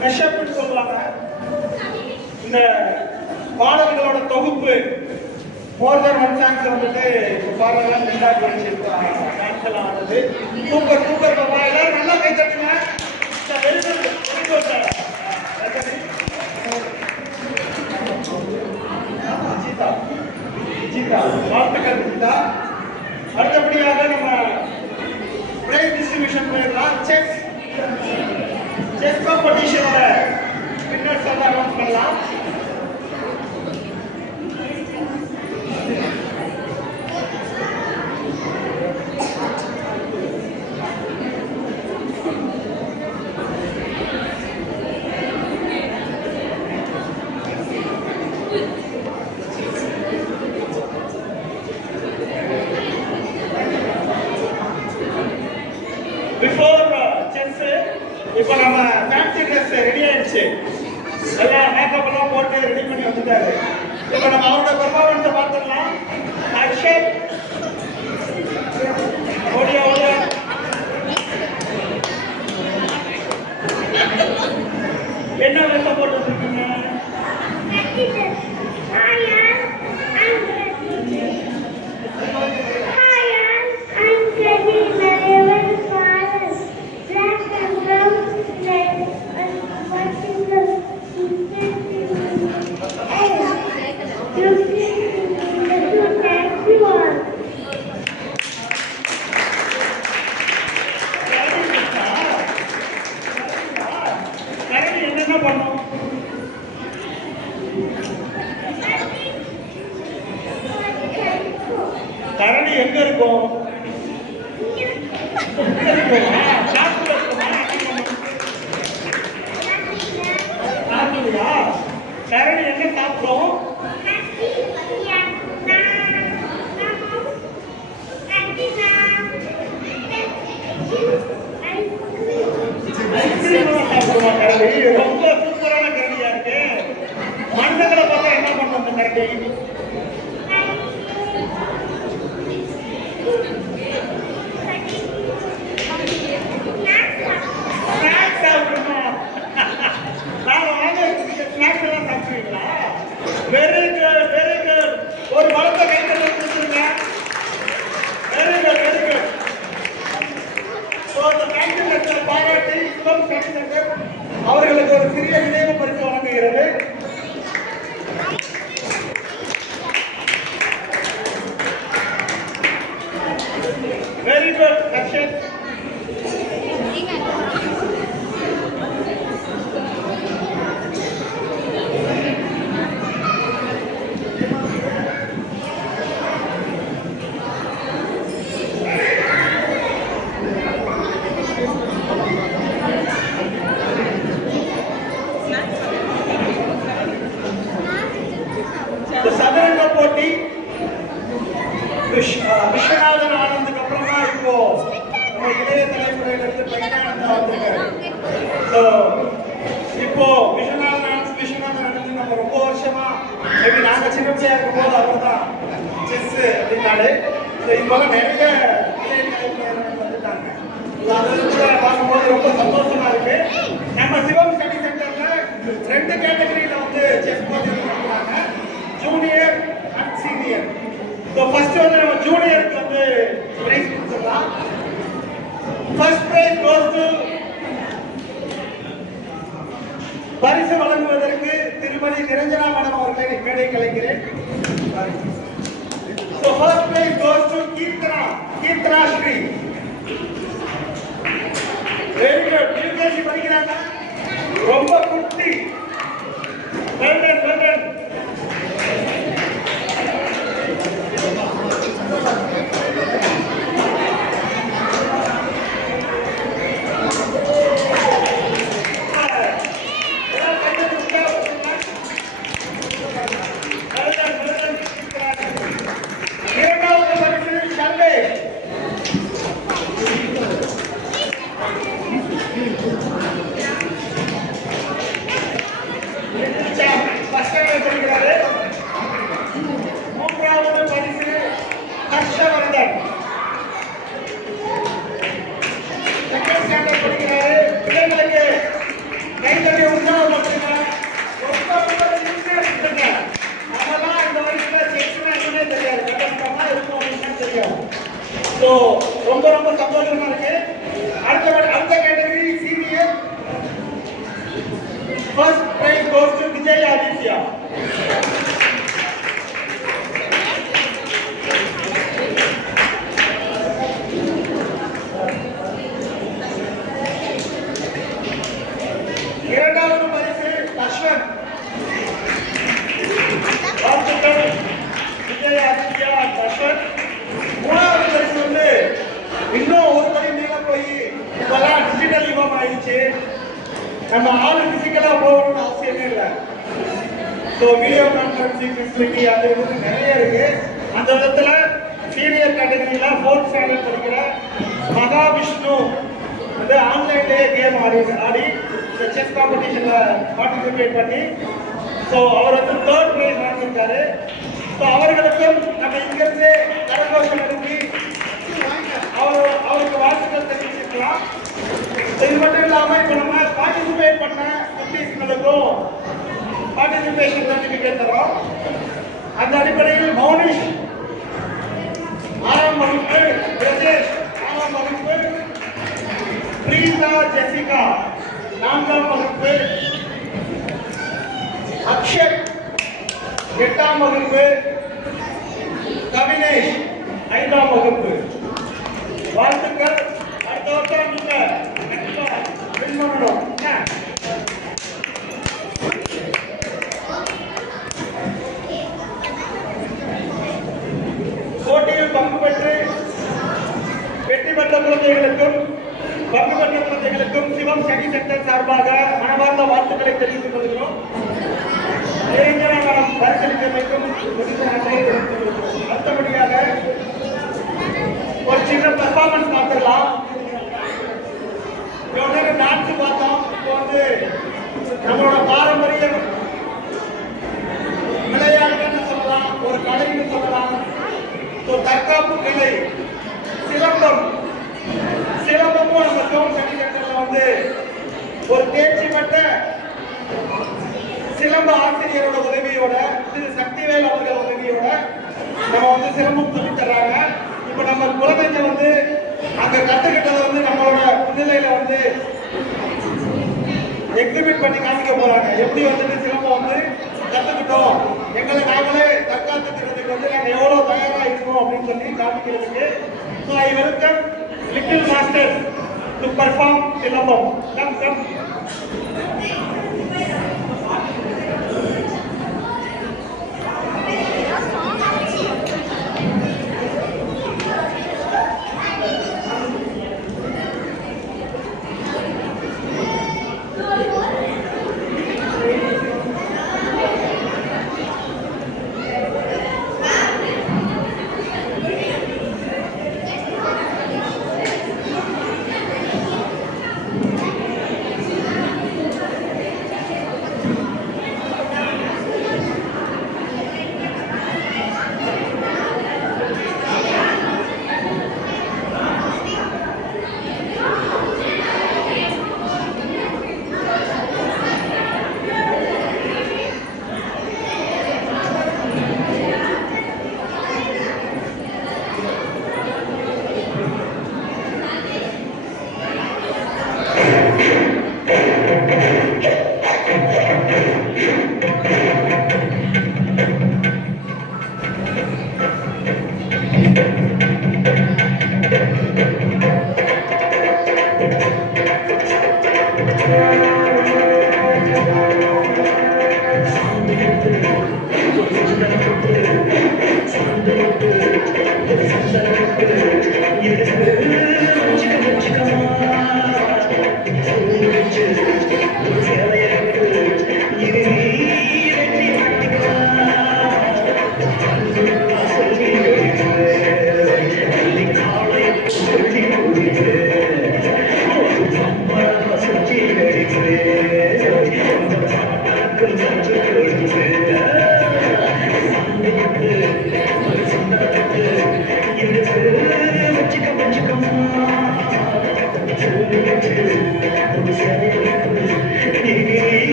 மெஷப்னு சொல்லுவாங்க. இந்த பாடல்களோட தொகுப்பு மோர் தென் ஒன் சாங்ஸ் வந்துட்டு பாடலாம் ரெண்டாவது படிச்சிருக்காங்க. டான்ஸ் எல்லாம் ஆனது சூப்பர் சூப்பர் பாப்பா, எல்லாரும் நல்லா கை தட்டுங்க. Very good very good. Jeetha Jeetha வாழ்த்துக்கள் ஜீதா. அடுத்தபடியாக நம்ம பிரைஸ் டிஸ்ட்ரிபியூஷன் போயிடலாம். செஸ் காம்படிஷனோட வின்னர்ஸ் எல்லாம் அனௌன்ஸ் பண்ணலாம். பிஃபோர் செஸ் இப்போ நம்ம ஃபேன்சி ட்ரெஸ் ரெடி ஆயிடுச்சு. எல்லாம் மேக்கப் எல்லாம் போட்டு ரெடி பண்ணி வந்துட்டாரு. இப்போ நம்ம அவரோட பெர்ஃபார்மன்ஸை பார்த்துடலாம். ஆக்ஷன். ஓடியா ஓடியா. என்ன வேஷம் போட்டு வச்சிருக்கீங்க? என்னென்ன பண்ணும்? கரடி எங்க இருக்கும்? கரடி என்ன சாப்பிடும்? கரடி ரொம்ப சூப்பரான கரடியா இருக்கு. மனிதர்களை பார்த்தா என்ன பண்ணும் அந்த கரடி? விஸ்வநாதன் ஆனந்துக்கு அப்புறமா இப்போ நம்ம இளைய தலைமுறையில இருந்து பிரக்ஞானந்தா வந்திருக்காரு. ஸோ இப்போ விஸ்வநாதன் ஆனந்த் நம்ம ரொம்ப வருஷமா மேபி நாங்கள் சின்ன பிள்ளையா இருக்கும்போது அவர் தான் செஸ் அப்படின்னாலே இப்போலாம் நிறைய இளைய தலைமுறையினர் வந்துட்டாங்க. அந்த விதத்துல பார்க்கும்போது ரொம்ப சந்தோஷமா இருக்கு. நம்ம சிவம் ஸ்டடி சென்டர்ல 2 கேட்டகரியில வந்து செஸ் கோச்சிங் நடத்துறாங்க, junior and senior. So first வந்து நம்ம ஜூனியருக்கு வந்து பிரைஸ் கொடுத்துடலாம். ஃபர்ஸ்ட் பிரைஸ் கோஸ் டு பரிசு வழங்குவதற்கு திருமதி நிரஞ்சனா மேடம் அவர்களை மேடை கலைக்கிறேன். So first prize goes to Keerthana Sri. Very good. UKG படிக்கிறாங்க, ரொம்ப குட்டி. Well done well done. ஸோ ரொம்ப ரொம்ப சந்தோஷமா இருக்கு. அடுத்த category senior. First prize goes to Vijay Aditya. இரண்டாவது பரிசு அஸ்வந்த். வாழ்த்துக்கள் விஜய் ஆதித்யா அஸ்வந்த். மூணாவது பரிசு வந்து இன்னும் ஒரு படி மேல போய் இப்பெல்லாம் டிஜிட்டல் யுகம் ஆயிடுச்சு, நம்ம ஆளு பிசிக்கலா போகணும்னு அவசியமே இல்லை. ஸோ வீடியோ கான்ஃபரன்சிங் ஃபெசிலிட்டி அது வந்து நிறைய இருக்கு. அந்த விதத்துல சீனியர் கேட்டகரியில 4th ஸ்டாண்டர்ட் படிக்கிற மகாவிஷ்ணு வந்து ஆன்லைன்லேயே கேம் ஆடி இந்த செஸ் காம்படிஷன்ல பார்ட்டிசிபேட் பண்ணி ஸோ அவர் வந்து 3rd பிரைஸ் வாங்கியிருக்காரு. ஸோ அவர்களுக்கும் நம்ம இங்கிருந்து கரகோஷம் எழுப்பி அவருக்கு வாழ்த்துக்கள் தெரிவிச்சிருக்கலாம். இது மட்டும் இல்லாமல் இப்போ நம்ம பார்ட்டிசிபேட் பண்ண குட்டீஸ்களுக்கும் பார்ட்டிசிபேஷன் சர்டிஃபிகேட் தரோம். அந்த அடிப்படையில் மௌனிஷ் 6ஆம் வகுப்பு, பிரஜேஷ் 6ஆம் வகுப்பு, பிரீதா ஜெசிகா 4ஆம் வகுப்பு, அக்ஷய் 8ஆம் வகுப்பு, கவினேஷ் 5ஆம் வகுப்பு. வாழ்த்துக்கள். அடுத்த வருஷம் நீங்க வின் பண்ணணும். போட்டியில் பங்கு பெற்று வெற்றி பெற்ற குழந்தைகளுக்கும் சிவம் ஸ்டடி சென்டர் சார்பாக மனமார்ந்த வாழ்த்துக்களை தெரிவித்துக் கொள்கிறோம். பரிசளித்தமைக்கும் அடுத்தபடியாக ஒரு சின்ன பெர்ஃபார்மன்ஸ் பார்த்துடலாம். டான்ஸ் பார்த்தோம். இப்போ வந்து நம்மளோட பாரம்பரிய விளையாட்டுன்னு சொல்லலாம், ஒரு கலைன்னு சொல்லலாம். தற்காப்பு கலை சிலம்பமும் நம்ம சிவம் ஸ்டடி சென்டர்ல வந்து ஒரு தேர்ச்சி பெற்ற சிலம்ப ஆசிரியரோட உதவியோட, திரு சக்திவேல் அவர்கள் உதவியோட நம்ம வந்து சிலம்பம் சொல்லி தர்றாங்க. இப்ப நம்ம குழந்தைங்க வந்து அங்க கத்துக்கிட்டதை வந்து நம்மளோட முன்னிலையில வந்து எக்ஸிபிட் பண்ணி காமிக்க போறாங்க. எப்படி வந்துட்டு சிலம்பம் வந்து கத்துக்கிட்டோம், எங்களை நாங்களே தற்காத்துக்கிறதுக்கு வந்து நாங்கள் எவ்வளவு தயாரா இருக்கோம் அப்படின்னு சொல்லி காமிக்கிறதுக்கு. So I welcome little master to perform Silambam. Come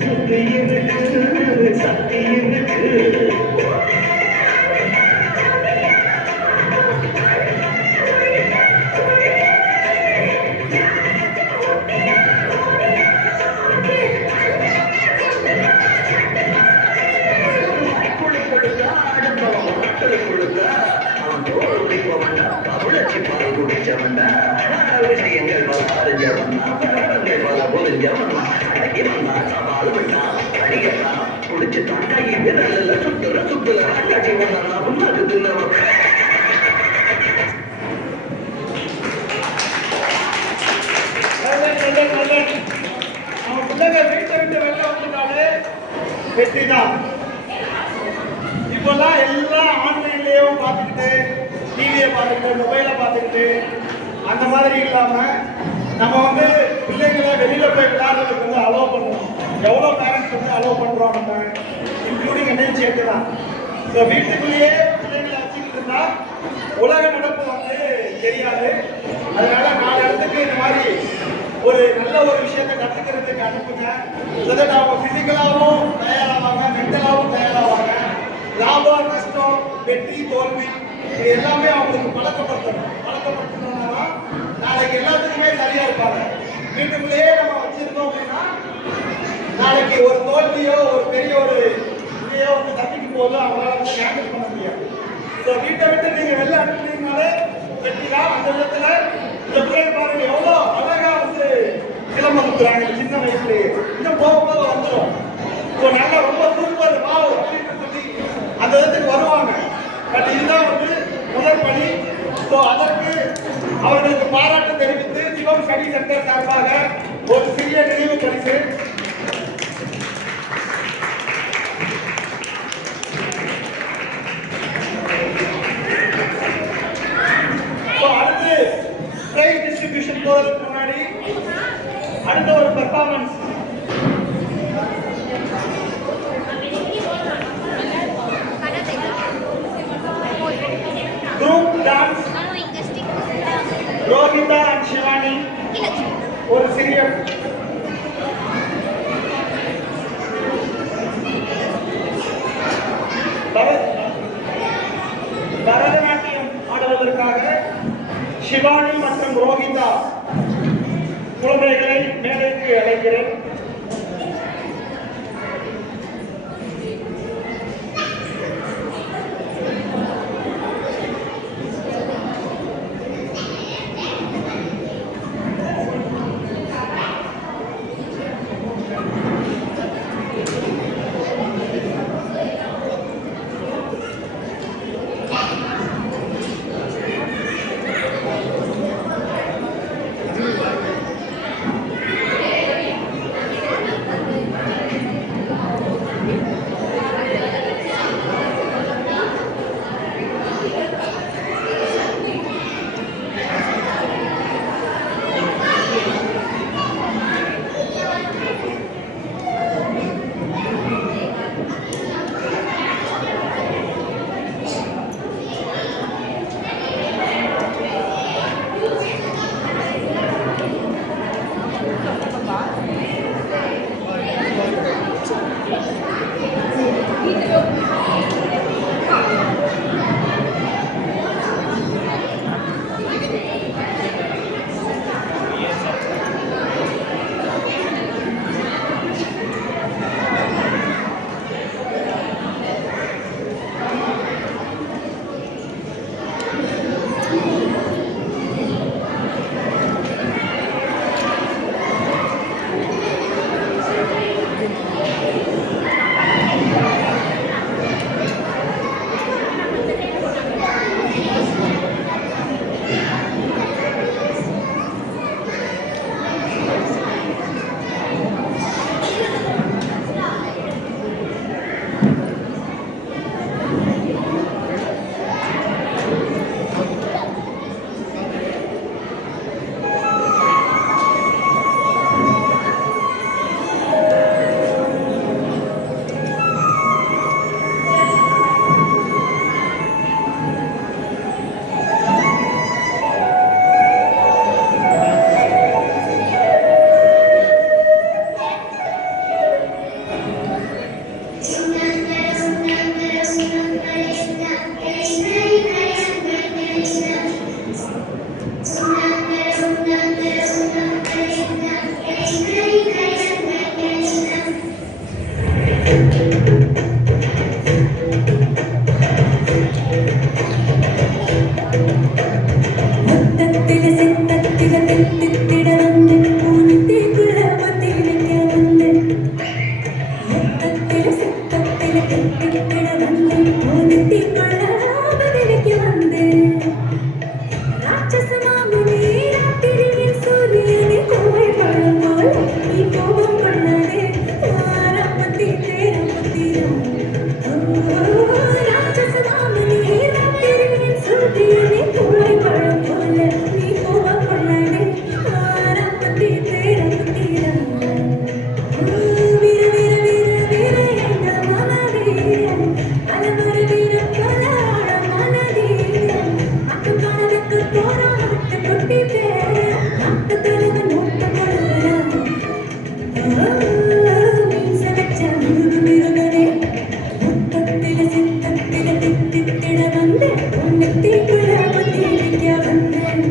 சுத்தி இருக்கு சக்தி இருக்கு விஷயங்கள் பல அறிஞ்சவன் பல புரிஞ்சவன் அடக்கி வந்தான் சவால் விட்டான் அடிக்கலாம் குடிச்சுட்டான் கை விரல சுத்துல அண்ணாச்சி வந்தான் புண்ணாக்கு தின்னவன் நம்ம பிள்ளைங்க வீட்டை விட்டு வெளில வந்துட்டாலே வெற்றி தான். இப்பெல்லாம் எல்லாம் ஆன்லைன்லயும் பார்த்துக்கிட்டு டிவியை பார்த்துக்கிட்டு மொபைலை பார்த்துக்கிட்டு அந்த மாதிரி இல்லாம நம்ம வந்து பிள்ளைங்களை வெளியில போய் விளையாடுறதுக்கு வந்து அலோவ் பண்ணுவோம். எவ்வளோ பேரண்ட்ஸ் வந்து அலோவ் பண்றோம் நம்ம, இன்க்ளூடிங் என்னையும் சேர்த்து தான். ஸோ வீட்டுக்குள்ளேயே பிள்ளைங்களை வச்சுக்கிட்டு இருந்தா உலக நடப்பு வந்து தெரியாது. அதனால 4 இடத்துக்கு இந்த மாதிரி ஒரு நல்ல ஒரு விஷயத்தை கற்றுக்கிறதுக்கு அனுப்புங்க. ஸோ தட் அவங்க ஃபிசிக்கலாகவும் தயாராவாங்க, மென்டலாகவும் தயாராவாங்க. லாபம் நஷ்டம் வெற்றி தோல்வி இது எல்லாமே அவங்களுக்கு பழக்கப்படுத்தணும்னா நாளைக்கு எல்லாத்துக்குமே சரியா இருப்பாங்க. வீட்டுக்குள்ளேயே நம்ம வச்சிருந்தோம் அப்படின்னா நாளைக்கு ஒரு தோல்வியோ ஒரு பெரிய ஒரு இதையோ வந்து தப்பிக்கும் போது அவங்களால வந்து ஹேண்டில் பண்ண முடியாது. ஸோ வீட்டை விட்டு நீங்க வெளில அனுப்புனீங்கனாலே வெற்றி தான். அந்த விதத்துல இந்த பிள்ளைங்க பாருங்க எவ்வளோ அழகா வந்து சிலம்பம் சுத்துறாங்க சின்ன வயசுலயே. இன்னும் போக போக வந்துடும். இப்போ நல்லா ரொம்ப சூப்பர் வாவ் அப்படின்னு சொல்லி அந்த விதத்துக்கு வருவாங்க. பட் இதுதான் வந்து முதல் பணி. ஸோ அதற்கு அவர்களுக்கு பாராட்டு தெரிவித்து சிவம் ஸ்டடி சென்டர் சார்பாக ஒரு சிறிய நினைவு பரிசு. அடுத்து பிரைஸ் டிஸ்ட்ரிபியூஷன் போறதுக்கு முன்னாடி அடுத்த ஒரு performance group dance Rohita and Shivani ஒரு சிறிய பரதநாட்டியம் ஆடுவதற்காக சிவானி மற்றும் ரோஹிதா குழந்தைகளை மேடைக்கு அழைக்கிறேன். முத்தத்தில சித்தத்தில தித்தித்திட வந்து பூனத்திக்குள்ள பத்தி வைக்க வந்து முத்தத்தில சித்தத்தில தித்தித்திட வந்து பூனத்திக்குள்ள பத்தி வைக்க வந்து ராட்சசமாமனே ராத்திரியில் சூரியனை கோவை பழம் போல நீ கோபம் பண்ணாதே ஆரம்பத்தி தேரம்பத்திரம் ராட்சசமாமனே ராத்திரியில் சூரியனை கோவை பழம் போல நீ கோபம் பண்ணாதே ஆரம்பத்தி தேரம்பத்திரம் வீர வீர வீர வீர எங்க மனதீரம் அலமர வீரம் போல மனதீரம் மக்கள் காணதுக்கு போறான் நாட்டு கொட்டி பேர நாட்டு தலைவன் மூட்ட கொடுக்கிறான் மீச வச்ச முருகு மிருகனே முத்தத்தில சித்தத்தில தித்தித்திட வந்து உன்னத்திக்குள்ள பத்தி வைக்க வந்தேன்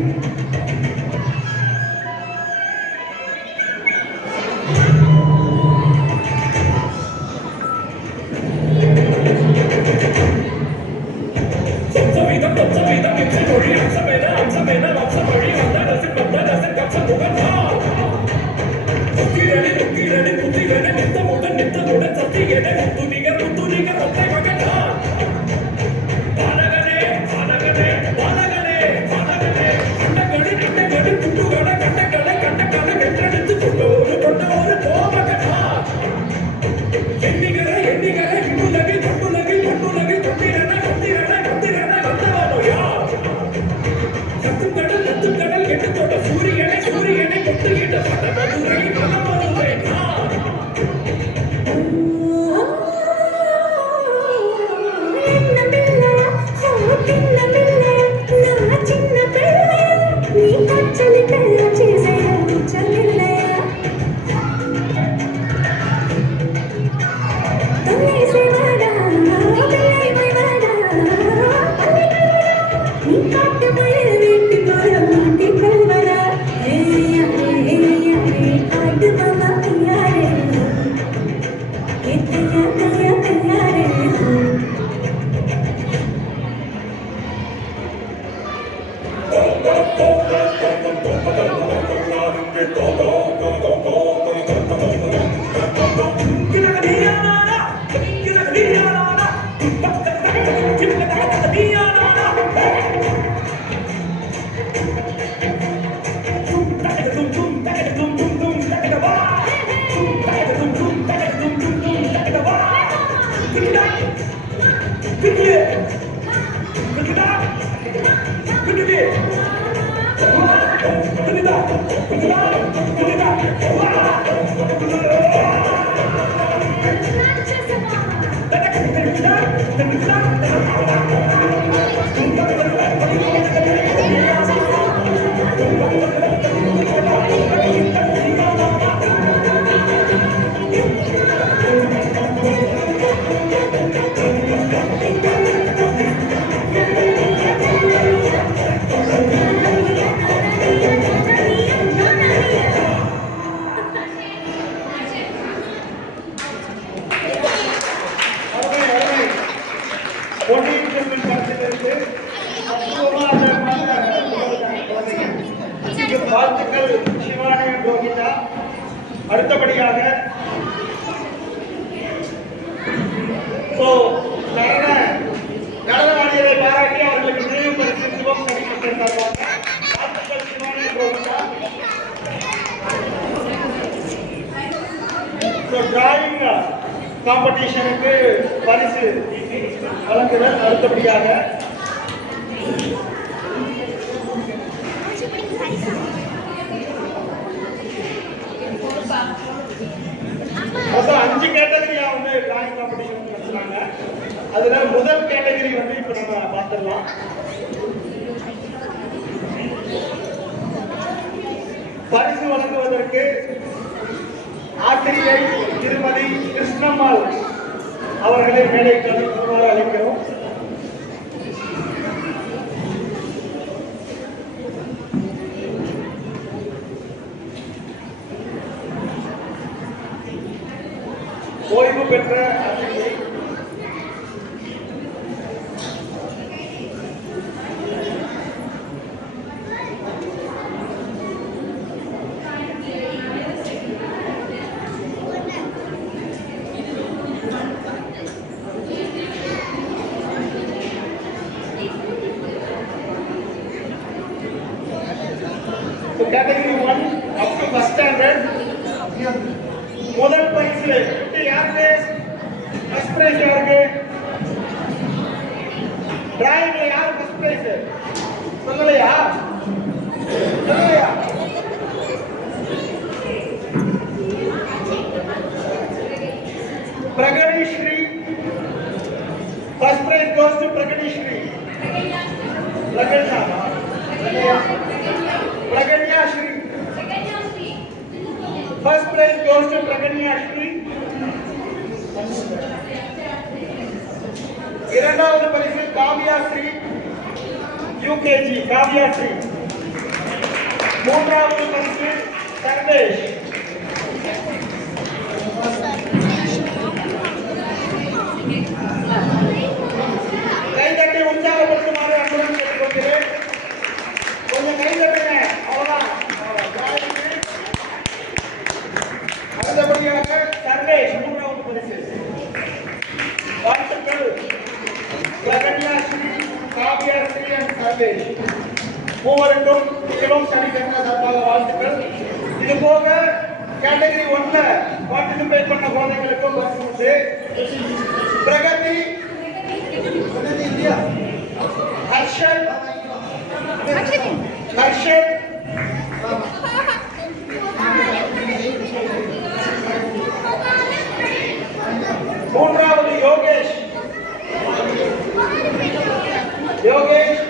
பொன்னியின் செல்வன் படத்திலிருந்து அற்புதமாக குழந்தைங்க. இதுக்கு வாழ்த்துக்கள் சிவானி கோகிதா. அடுத்தபடியாக நடனவாடியதை பாராட்டி அவர்களுக்கு நினைவு பரிசு சிவம் கிடைக்கப்பட்டிருந்தார்கள். வாழ்த்துக்கள் சிவானி கோகிதா. டிராயிங் காம்படிஷனுக்கு பரிசு வழங்குதல். அடுத்தபடியாக மொத்தம் 5 கேட்டகரியா வந்து டிராயிங் காம்படிஷன் நடத்துறாங்க. அதுல முதல் கேட்டகரி வந்து இப்ப நம்ம பார்த்துடலாம். பரிசு வழங்குவதற்கு ஆசிரியை திருமதி கிருஷ்ணம்மாள் அவர்களை மேடைக்கு அழைக்கிறோம். ஓய்வு பெற்ற ஆசிரியை. So category 1 up to first standard. முதல் பரிசு யாருக்கு? ஃபர்ஸ்ட் பிரைஸ் யாருக்கு? டிராயிங்ல யார் ஃபர்ஸ்ட் பிரைஸ்? சொல்லலையா? சொல்லலையா? Praganishree. First prize goes to Praganishree. Praganya. Praganya Shri. First prize goes to Praganya Shri. இரண்டாவது பரிசு காவ்யா ஸ்ரீ UKG காவ்யா ஸ்ரீ. மூன்றாவது பரிசு சர்வேஷ். கைதட்டி உற்சாகப்படுத்துமாறு அன்புடன் கேட்டுக்கொள்கிறேன். கொஞ்சம் கை தட்டுங்க. அவ்வளவுதான். அடுத்தபடியாக சர்வேஷ் மூன்றாவது பரிசு. வாழ்த்துக்கள் பிரகன்யா ஸ்ரீ, காவ்யா ஸ்ரீ and சர்வேஷ் மூவருக்கும் மிகவும் சனிக்கிழமை சார்பாக வாழ்த்துக்கள். இது போக கேட்டகரி 1ல பார்ட்டிசிபேட் பண்ண குழந்தைகளுக்கும் பரிசு உண்டு. பிரகதி இந்தியா, ஹர்ஷன், ஹர்ஷன், மூன்றாவது யோகேஷ், யோகேஷ்,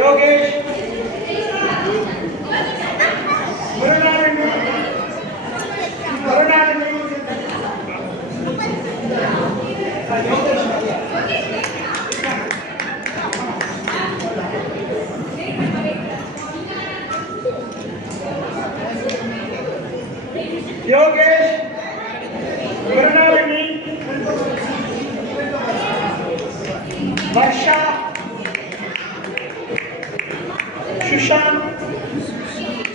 யோகேஷ், முருகானந்தி, முருகானந்தி, யோகேஷ், முருகானந்தி, வர்ஷா, சுஷாந்த்,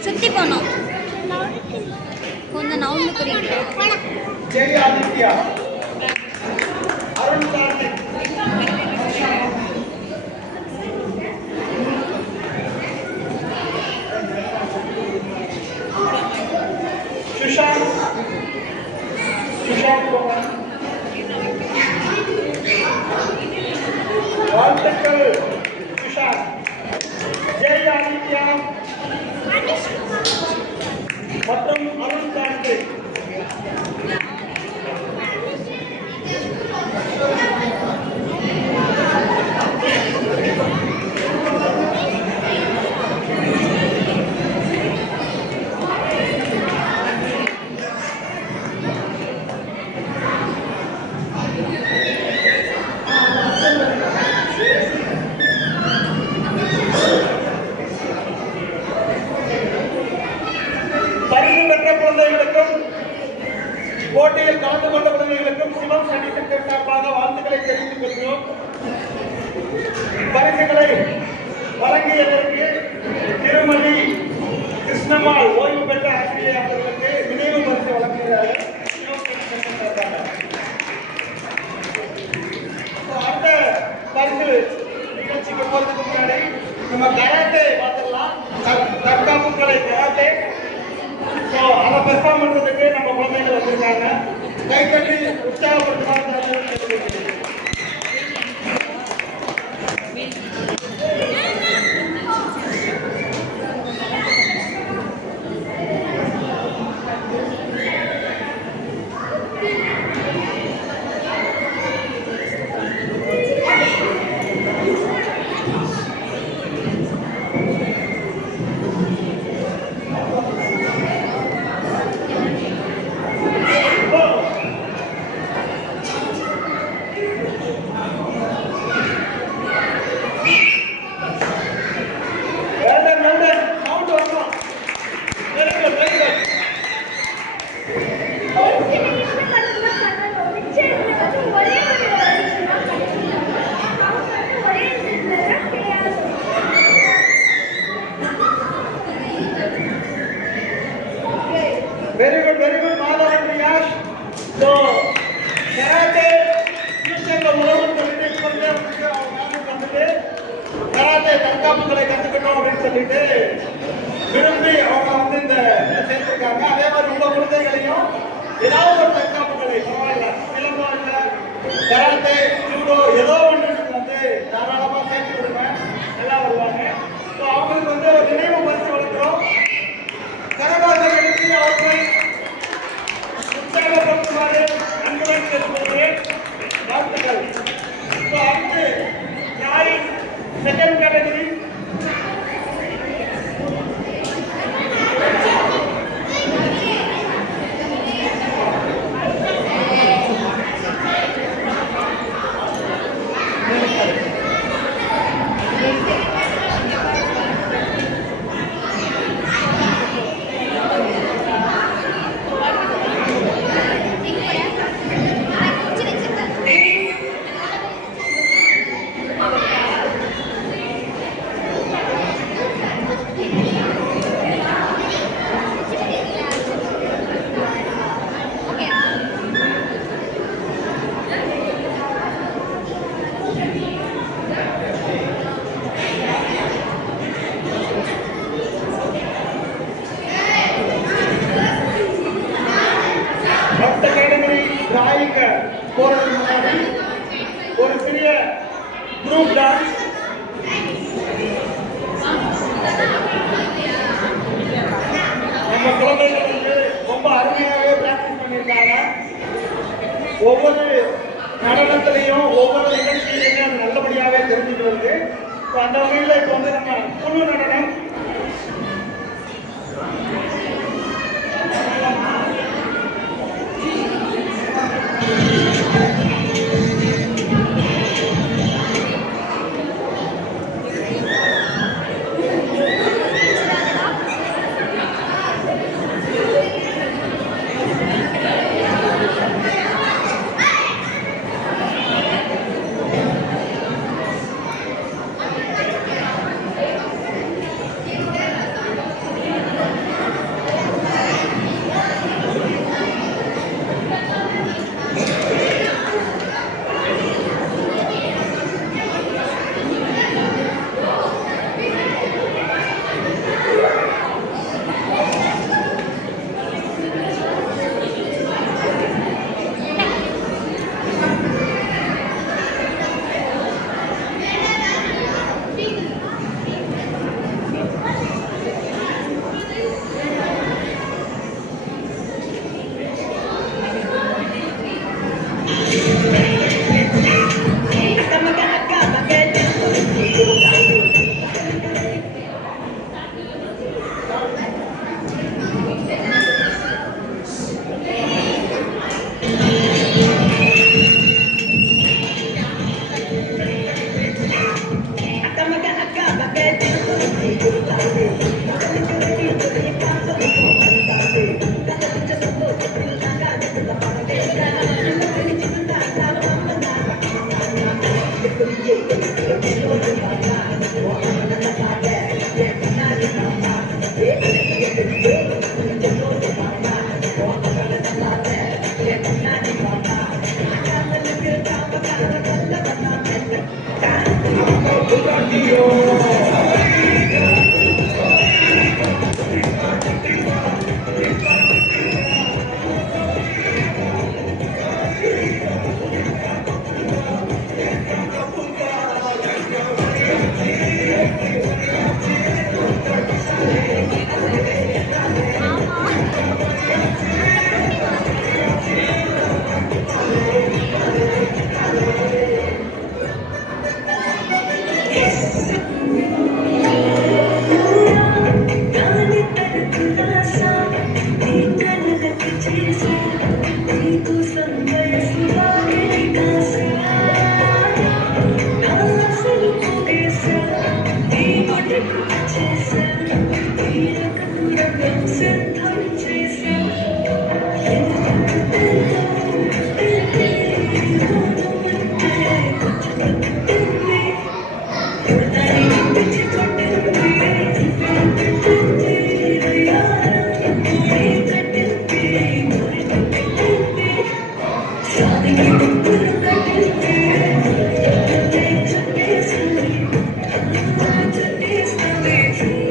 சுத்தி போனோம் கொஞ்சம் நவுந்து புரியுது. ஜெய் ஆதித்யா, அருண் கார்த்திக், சுஷாந்த், சுஷாந்த் குமார். வாழ்த்துக்கள் சுஷாந்த். ஜெய் ஆதித்யா மற்றும் அருண் கார்த்திக். பரிசு பெற்ற குழந்தைகளுக்கும் போட்டியில் கலந்து கொண்ட குழந்தைகளுக்கும் சிவம் சனி சென்டர் சார்பாக வாழ்த்துக்களை தெரிவித்துக் கொள்கிறோம். பரிசுகளை வழங்கியதற்கு திருமதி கிருஷ்ணம்மாள் ஓய்வு பெற்ற ஆசிரியை அவர்களுக்கு நினைவு பரிசு வழங்குகிறார்கள். சிவம் சனி சென்டர் சார்பாக. அடுத்த பரிசு நிகழ்ச்சிக்கு போறதுக்கு முன்னாடி நம்ம கராட்டே பார்த்துடலாம். தற்காப்பு கலை கராட்டே. ஸோ அதை பெர்ஃபார்ம் பண்ணுறதுக்கு நம்ம குழந்தைகள் வந்திருக்காங்க. கை கட்டி உற்சாகப்படுத்துமாறு கேட்டுக்கொள்கிறேன். சொல்லிட்டு விரும்பி அவங்க வந்து இந்த சேர்த்திருக்காங்க. அதே மாதிரி உங்க குழந்தைகளையும் ஏதாவது ஒரு தற்காப்புகளை பரவாயில்ல, சிலம்பம் இல்ல, கராத்தே, ஜூடோ ஏதோ ஒன்று வந்து தாராளமா சேர்த்து விடுங்க, நல்லா வருவாங்க. ஸோ அவங்களுக்கு வந்து ஒரு நினைவு பரிசு வளர்க்கிறோம். கரகாட்டங்களுக்கு அவர்கள் உற்சாகப்படுத்துமாறு அன்புடன் கேட்டுக்கொள்கிறேன். வாழ்த்துக்கள். ஸோ அடுத்து நாய் செகண்ட் கேட்டகரி அடுத்த கேட்டகரி டிராயிங்க போறதுக்கு முன்னாடி ஒரு சிறிய குரூப் டான்ஸ். நம்ம குழந்தைகள் வந்து ரொம்ப அருமையாகவே பிராக்டிஸ் பண்ணியிருக்காங்க. ஒவ்வொரு நடனத்திலையும் ஒவ்வொரு நிகழ்ச்சியிலையும் அது நல்லபடியாகவே தெரிஞ்சுட்டு வருது. அந்த வகையில் இப்போ வந்து நம்ம குழு நடனம் Thank you.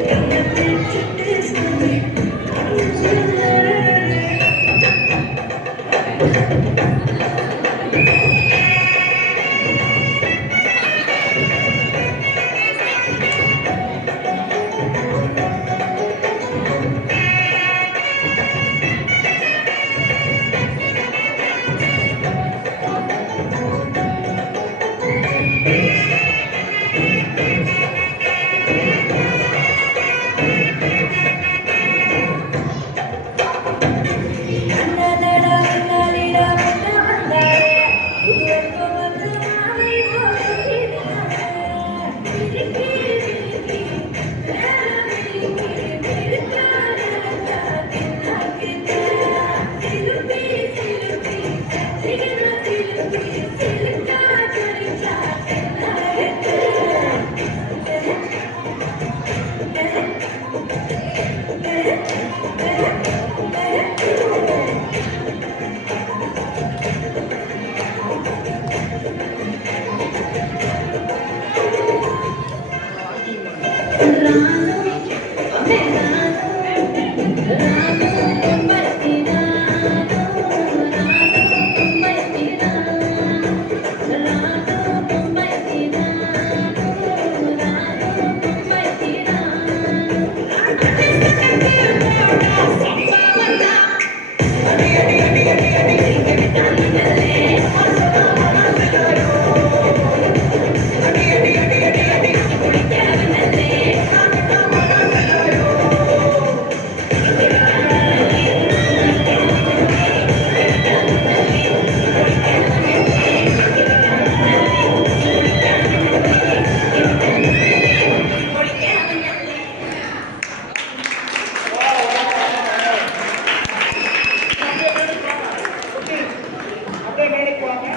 அப்படியே மேடைக்கு வாங்க.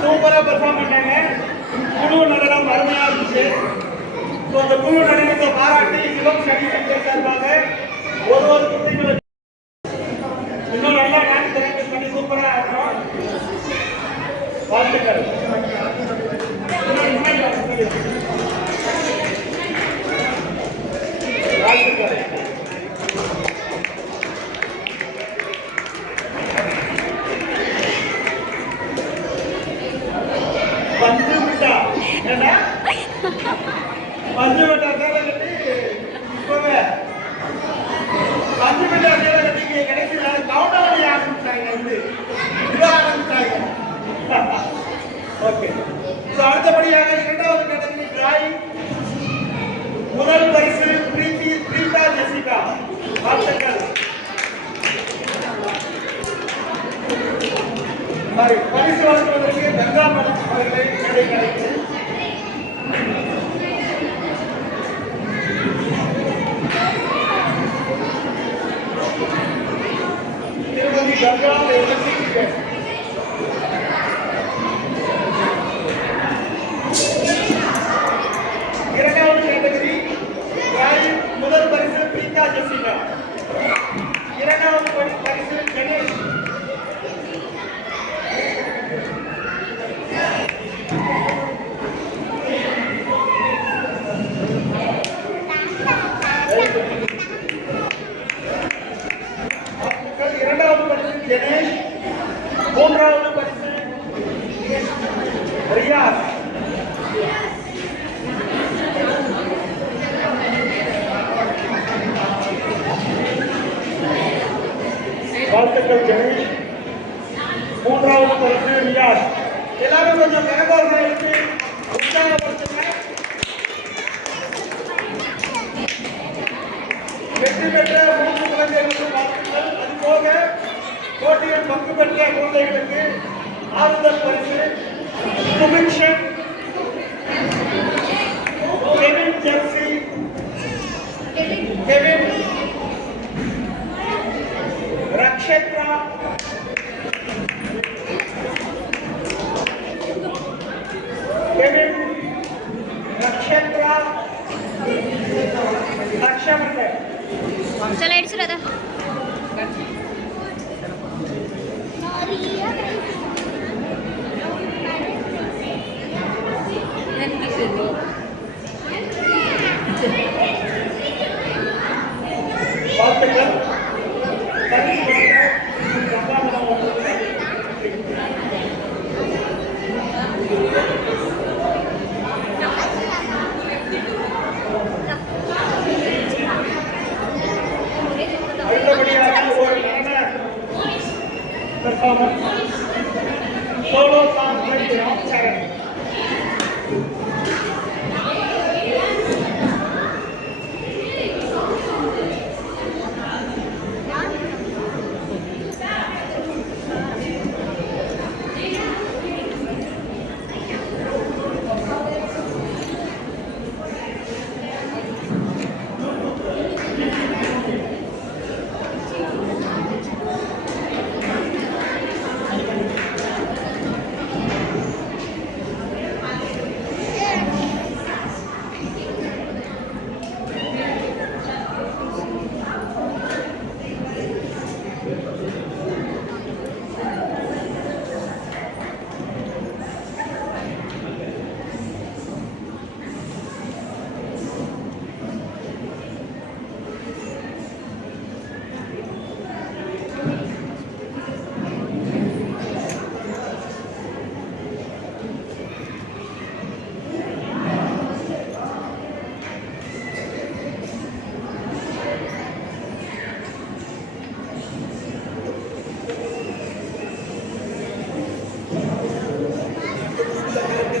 சூப்பரா பெர்ஃபார்ம் பண்ணாங்க. குழு நடனம் அருமையா இருந்துச்சு. ஸோ அந்த குழு நடனத்தை பாராட்டி சிவம் ஸ்டடி சென்டர் சார்பாக ஒரு குட்டிகளை இன்னும் நல்லா டான்ஸ் பிராக்டிஸ் பண்ணி சூப்பரா இருக்கும். வாழ்த்துக்கள். வாழ்த்துக்கள். பஞ்சு மிட்டா என்ன பஞ்சு மிட்டா சேலை கட்டி இப்பவே பஞ்சு மிட்டா சேலை கட்டி கிடைக்கல கவுண்டமணி ஆரம்பிச்சாங்க வந்து இவ ஆரம்பிச்சாங்க. ஓகே. ஸோ அடுத்தபடியாக இரண்டாவது கேட்டகரி டிராயிங். முதல் பரிசு பிரீதா ஜெசிகா. வாழ்த்துக்கள். பரிசு வழங்குவதற்கு கங்கா மேடம் அவர்களை மேடை கிடைக்கும். திருமதி கங்கா இரண்டாவது கேட்டகரி முதல் பரிசு பிரீதா ஜெசிகா. இரண்டாவது பரிசு கணேஷ். இரண்டாவது பரிசு கணேஷ். மூன்றாவது பரிசு ரியாஸ். வாழ்த்துக்கள் கணேஷ். மூன்றாவது பரிசு ரியாஸ். எல்லாரும் கொஞ்சம் கரகோஷம் எடுத்து உற்சாகப்படுத்துங்க. வெற்றி பெற்ற 3 குழந்தைகளுக்கு வாழ்த்துக்கள். அது போக போட்டியில் பங்கு பெற்ற குழந்தைகளுக்கு ஆறுதல் பரிசு Subikshan, Kevin Jersey, Kevin Rakshatra, Kevin Rakshatra Rakshamandal. चलो एड्स दादा வாழ்த்துக்கள். performance. Solo song by Ram Charan.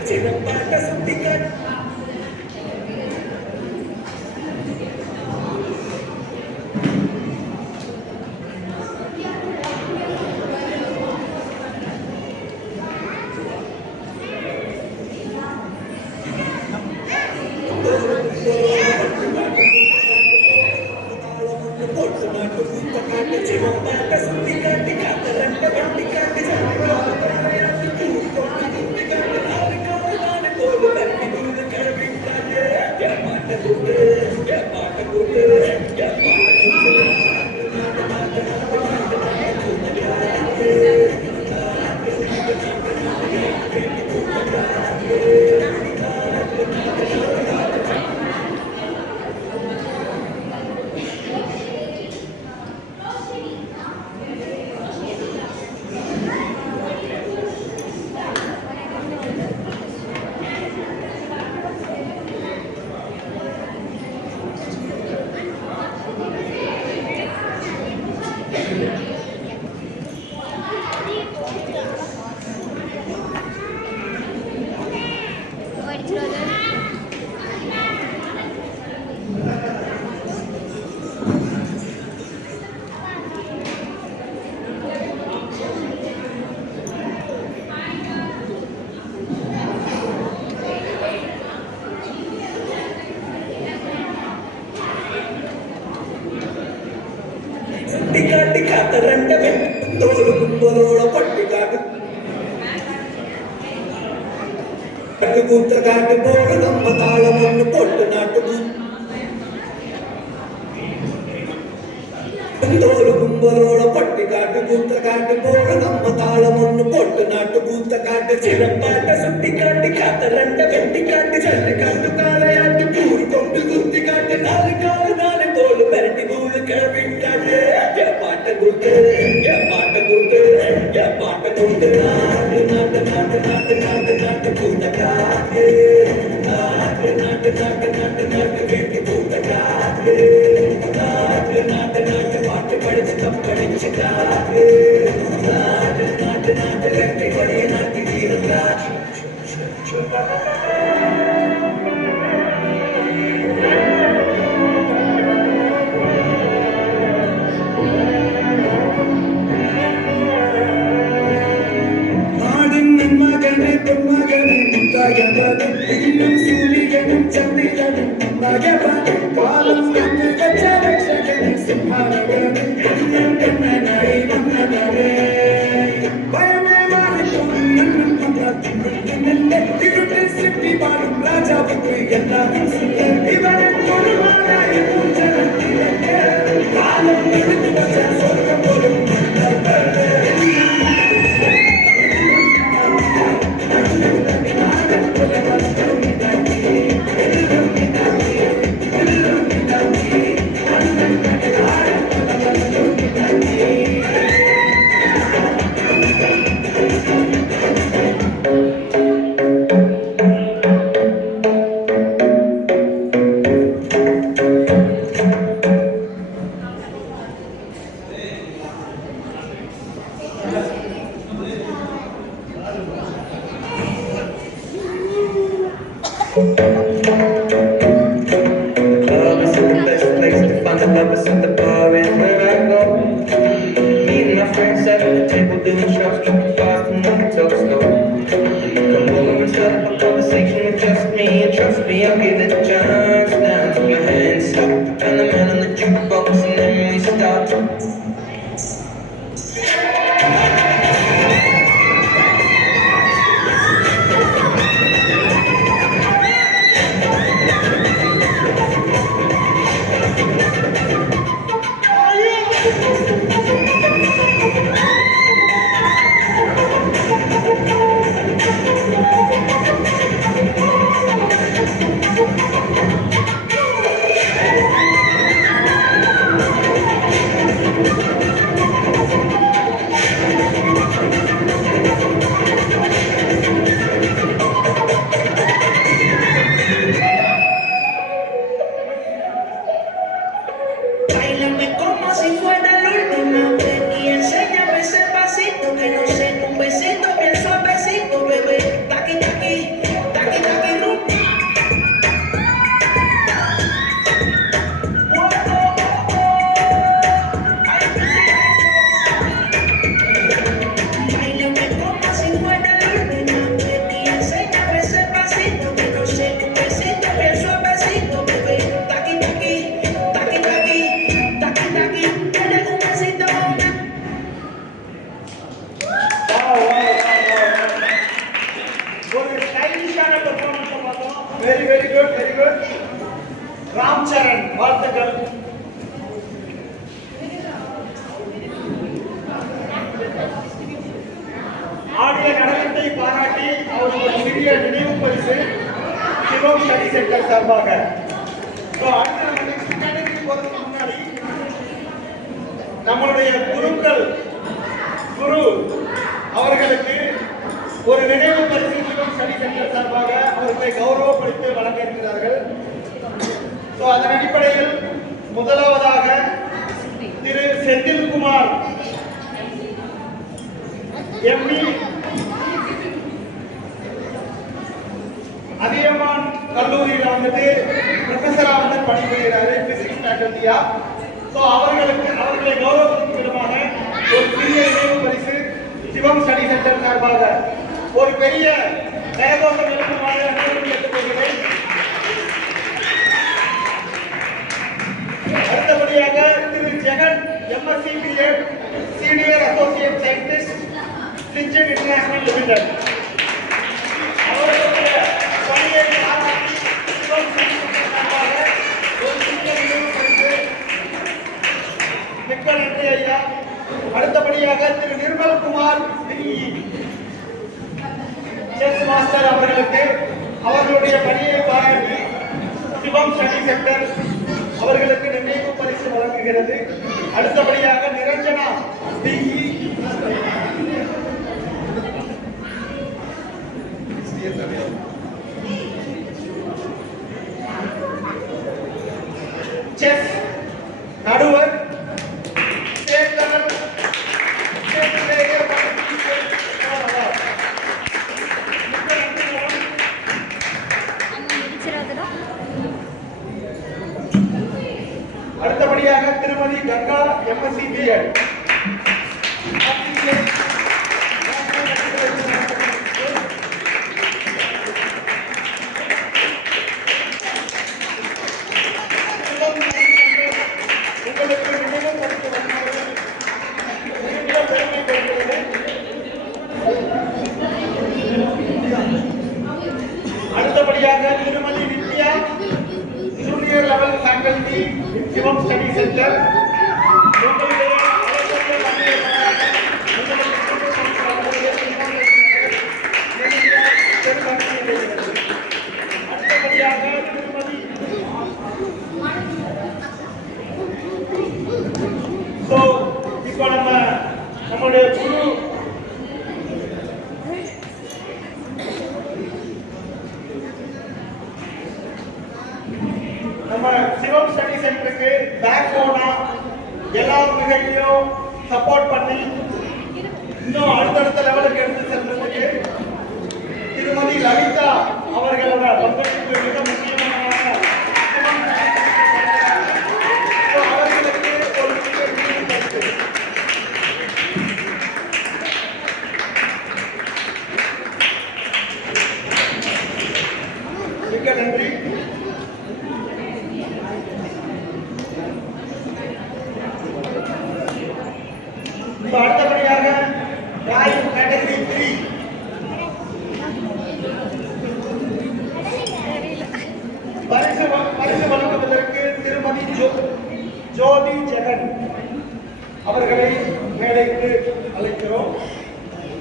சிறப்பாக சுட்டிக்காட்டு சுட்டிக்காட்டி காத்த ரெண்ட வெட்டோடு கும்பலோட பட்டிக்காட்டு கட்டு கூத்த காட்டு போடு நம்ம தாளம் ஒண்ணு போட்டு நாட்டு தோடு கும்பலோட பட்டி காட்டு கூத்த காட்டு போடு நம்ம தாளம் ஒண்ணு போட்டு நாட்டு கூத்த காட்டு சிறப்பாட்ட சுட்டி காட்டி காத்த ரெண்ட வெட்டி காட்டு சல்லி காட்டு காலையாட்டு கூறு கொண்டு குத்தி காட்டு நாலு காலு நாலு தோடு பரட்டி தூளு கிளம்பி காட்டு பாட்ட கூட்டு பாட்ட கூட்டு பாட்ட கூட்டு நாட்டு நாட்டு நாட்டு நாட்டு நாட்டு நாட்டு கூட்ட காட்டு நாட்டு நாட்டு நாட்டு நாட்டு நாட்டு வெட்டி கூட்ட காட்டு நாட்டு நாட்டு நாட்டு பாட்டு படிச்சு தப்படிச்சு காட்டு நாட்டு நாட்டு நாட்டு வெட்டி கொடிய நாட்டி வீரம் காட்டு மகனே பொன்மகனே முத்தாயவனும் இன்னும் சூரியனும் சந்திரனும் மகவனே காலம் வந்து வச்ச ரட்சகனே சிம்ஹாரகனே இன்னும் கண்ணனாய் மன்னனே பயமே மாறிட்டும் நன்னும் பந்தாத்தின் இருட்டு சிட்டி வாழும் ராஜாவுக்கு எல்லாரும் சொல்ல இவனை பொருளானாய பூஜனத்திலே காலம் எடுத்து வச்ச சொர்க்கம் போலும் Love is the best place to find the lovers at the bar and where I go. Me and my friends sat at the table doing shots, tripping fast and then we talk slow. Come over and start up a conversation with just me, and trust me, I'll give it a chance. Now take my hand, stop, and the man on the jukebox, and then we start. Báilame como si fuera la última vez y enséñame ese pasito que no sé, un besito bien suavecito, bebé. Taqui, taqui, taqui, taqui, rumba. Oh, oh, oh, oh. Ay, báilame como si fuera la última vez y enséñame ese pasito que no sé, un besito bien suavecito, bebé. Taqui, taqui, taqui, taqui, taqui, taqui. Dale un besito, una. ஒரு ஸ்டைலிஷான performance பார்த்தோம். Very very good, very good. Ram Charan, வாழ்த்துக்கள். ஆடிய நடனத்தை பாராட்டி அவருக்கு ஒரு சிறிய நினைவு பரிசு சிவம் ஸ்டடி சென்டர் சார்பாக. ஸோ அடுத்து நம்ம நெக்ஸ்ட் கேட்டகரி போகிறதுக்கு முன்னாடி நம்மளுடைய குரு அவர்களுக்கு ஒரு நினைவு பரிசு சிவம் ஸ்டடி சென்டர் சார்பாக அவர்களை கௌரவப்படுத்தி வழங்க இருக்கிறார்கள். ஸோ அதன் அடிப்படையில் முதலாவதாக திரு செந்தில்குமார் எம்இ அதியமான் கல்லூரியில் வந்துட்டு ப்ரொஃபஸரா வந்து பணிபுரிகிறாரு பிசிக்ஸ் ஃபேக்கல்டியா. ஸோ அவர்களை கௌரவப்படுத்தும் விதமாக ஒரு சிறிய நினைவு பரிசு சிவம் ஸ்டடி சென்டர் சார்பாக ஒரு பெரிய கரகோஷம் எழுப்புமாறு அனுமதி கேட்டுக்கொள்கிறேன். அடுத்தபடியாக திரு Jegan MSc BEd senior associate scientist Syngene international limited. அவர்களுடைய பணியை பாராட்டி சிவம் ஸ்டடி சென்டர் சார்பாக ஒரு சிறிய நினைவு பரிசு. மிக்க நன்றி ஐயா. அடுத்தபடியாக திரு நிர்மல்குமார் செஸ் மாஸ்டர் அவர்களுக்கு அவர்களுடைய பணியை பாராட்டி சிவம் ஸ்டடி சென்டர் அவர்களுக்கு நினைவு பரிசு வழங்குகிறது. அடுத்தபடியாக நிரஞ்சனா டிஇ செஸ் நடுவர் ஸ்டேட் லெவல் ஸ்டேட் பிளேயர் அடுத்தபடியாக திருமதி கங்கா எம்எஸ்சி பிஎட். உங்களுக்கு நினைவு பரிசு வழங்குவது மிகுந்த பெருமை கொள்கிறது. அடுத்தபடியாக திருமதி நித்யா ஜூனியர் லெவல் ஃபேக்கல்டி சிவம் ஸ்டடி சென்டர். உங்களுடைய அவசர பணியை பாராட்டி அடுத்தபடியாக திருமதி ஸோ இப்போ நம்மளுடைய குழு நம்ம சிவம் ஸ்டடி சென்டருக்கு பேக் போனா எல்லா வகையிலும் சப்போர்ட் பண்ணி இன்னும் அடுத்தடுத்த லெவலுக்கு எடுத்து செல்றதுக்கு திருமதி லலிதா அவர்களோட பங்களிப்பு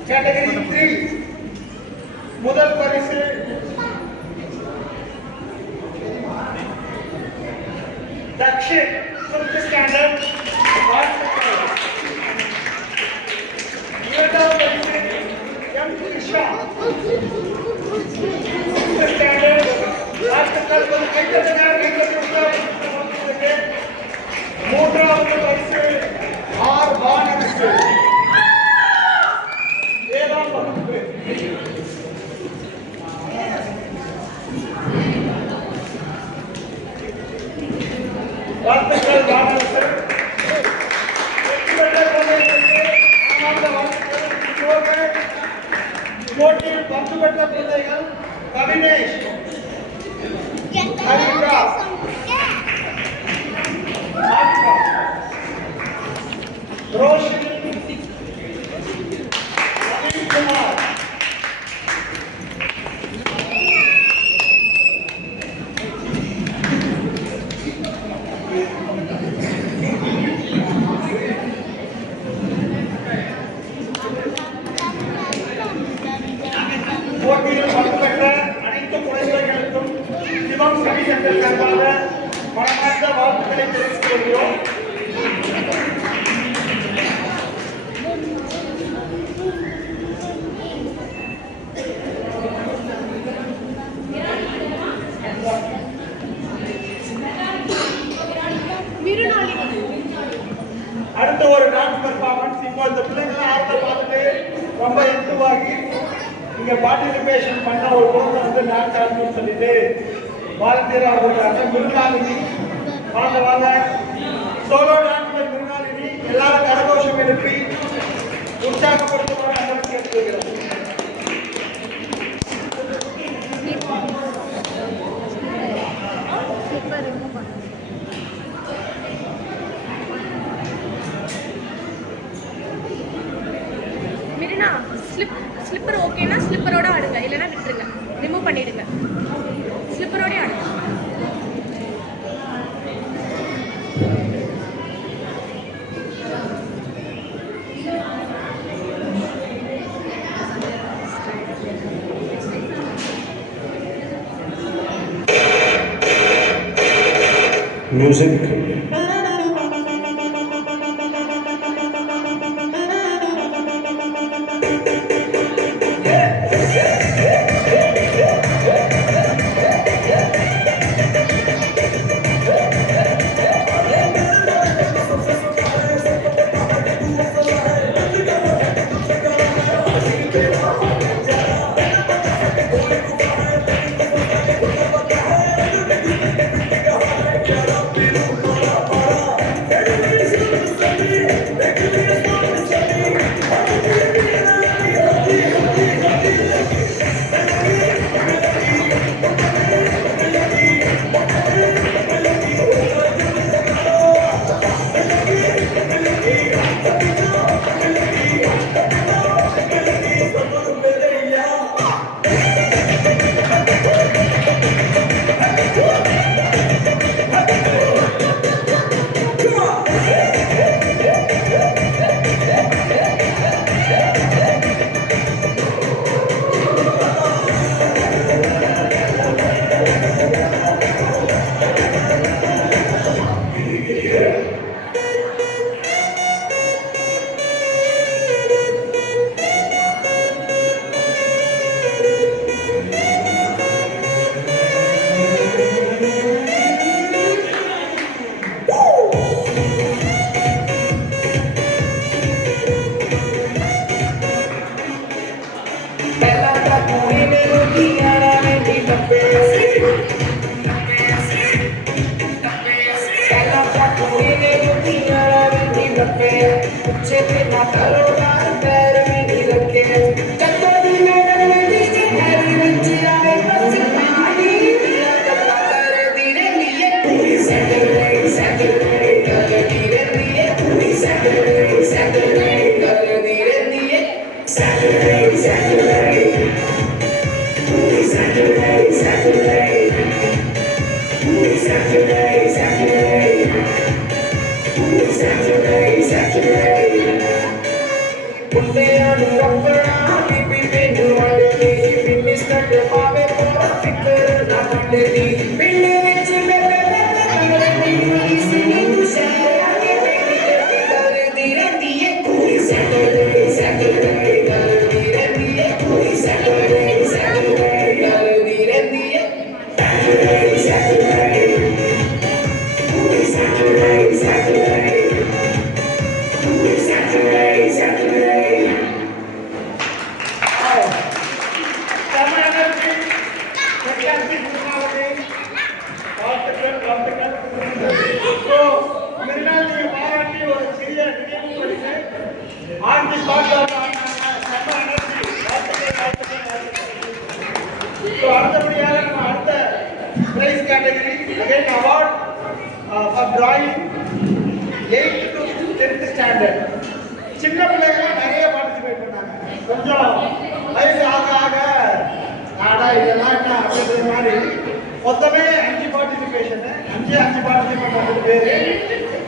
Category 3 முதல் பரிசு Dakshit, 5th standard, இரண்டாவது பரிசு M. Krisha, 6th standard, வாழ்த்துக்கள். கொஞ்சம் கைத்தட்டுங்க, கைத்தட்டுங்க. மூன்றாவது பரிசு R. வானரசு, 7ஆம் வகுப்பு. வாழ்த்துக்கள் வானரசு. வெற்றி பெற்ற குழந்தைகளுக்கு ஆனந்த வாழ்த்துக்கள். போட்டியில் பங்கு பெற்ற குழந்தைகள் கவினேஷ், ஹரிகா, ஆத்மா, ரோஷினி, அனில் குமார். போட்டியில் பங்கு பெற்ற அனைத்து குழந்தைகளுக்கும் சிவம் ஸ்டடி சென்டர் சார்பாக மனமார்ந்த வாழ்த்துக்களை தெரிவித்துக் கொள்கிறோம். அடுத்த ஒரு டான்ஸ் பெர்ஃபார்மன்ஸ். இப்போ இந்த பிள்ளைங்க ஆடுறத பார்த்துட்டு ரொம்ப இன்ட்ரூவாகி இங்க பார்ட்டிசிபேஷன் பண்ண ஒரு குழந்தை வந்து டான்ஸ் ஆடணும்னு சொல்லிட்டு வாலண்டியரா கொடுக்குறாங்க. மிருகாலினி, வாங்க வாங்க. Solo dance by Mrugalini. எல்லாரும் கரகோஷம் எழுப்பி உற்சாகப்படுத்துவாங்க கேட்டுக்கிறோம். மிருனா, ஸ்லிப்பர் ஓகேனா ஸ்லிப்பரோட ஆடுங்க, இல்லைன்னா விட்டுருங்க, ரிமூவ் பண்ணிடுங்க. ஸ்லிப்பரோடய ஆடுங்க. Music. புண்டையாடு கப்படா பிபி பேண்டு வாடே பின்னிஸ் கட்டு பாவே போற ஃபிக்கர் நான் கண்டே பின்னி வெச்சு மெல்ல கண்டே சினி துஷாரே பின்னி கட்டி கரே தீரந்தியே கூலி சாட்டர்டே சாட்டர்டே கரே தீரந்தியே கூலி சாட்டர்டே சாட்டர்டே கரே தீரந்தியே சாட்டர்டே சாட்டர்டே கூலி Saturday Saturday Saturday, Saturday. Wow. Sama energy. Fantastic personality. Optical. So, मेरे नाल ये पार्टी और सीरियल वीडियो बनी है. आज की बात sama energy. So, அடுத்தபடியாக நம்ம அடுத்த prize category again award for drawing 8th to 10th standard. சின்ன பிள்ளைங்களாம் நிறைய பார்ட்டிசிபேட் பண்ணாங்க. கொஞ்சம் வயசு ஆக ஆக ஆடா இதெல்லாம் என்ன அப்படின்ற மாதிரி மொத்தமே 5 பார்ட்டிசிபேஷன் 5 பார்ட்டிசிபேட் பண்ணது பேரு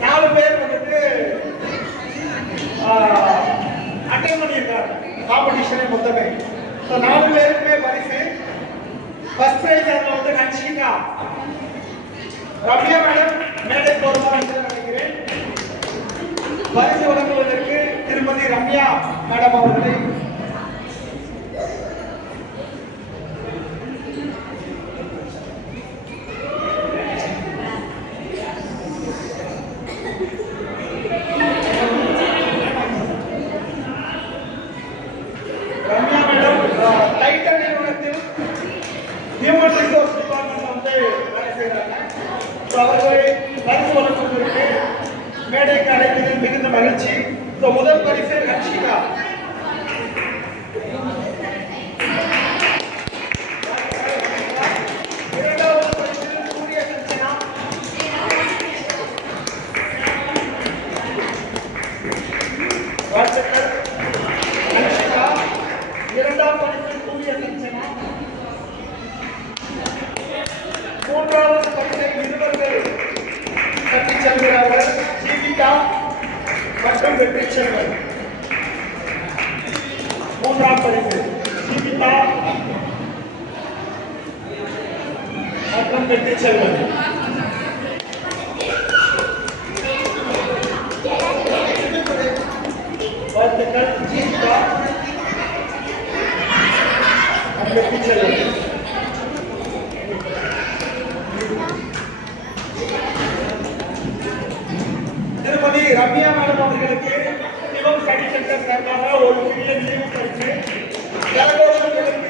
4 பேர் வந்துட்டு அட்டன் பண்ணியிருக்காங்க காம்படிஷனே மொத்தமே. ஸோ 4 பேருக்குமே பரிசு. ஃபர்ஸ்ட் ப்ரைஸ் அதில் வந்து ஹன்ஷிகா ரம்யா மேடம் மேடை போகிறதா நினைக்கிறேன். பரிசு வழங்குவதற்கு திருமதி ரம்யா மேடம் அவர்களை ரம்யா மேடம் டைட்டன் நிறுவனத்தில் ஹியூமன் ரிசோர்ஸ் டிபார்ட்மெண்ட் வந்து வேலை செய்கிறாங்க. அவர்களை பரிசு வழங்குவதற்கு மேடைக்கு அழைத்ததில் மிகுந்த மகிழ்ச்சி. முதல் பரிசு ஹன்ஷிகா. இரண்டாவது பரிசு சூரிய சஞ்சனா. வாழ்த்துக்கள் ஹன்ஷிகா. இரண்டாம் பரிசு சூரிய சஞ்சனா. மூன்றாவது பரிசை இருவர்கள் கட்டிச் செல்கிறார்கள். ஜீவிகா மற்றும் வெற்றி செல்வன். மூன்றாம் பரிசு ஜீவிகா மற்றும் வெற்றி செல்வன். வாழ்த்துக்கள் ஜீவிகா மற்றும் வெற்றி செல்வன். திருமதி ரம்யா மேடம் அவர்களுக்கு சிவம் ஸ்டடி சென்டர் சார்பாக ஒரு சிறிய நினைவு பரிசு. ஜலகோஷங்களுக்கு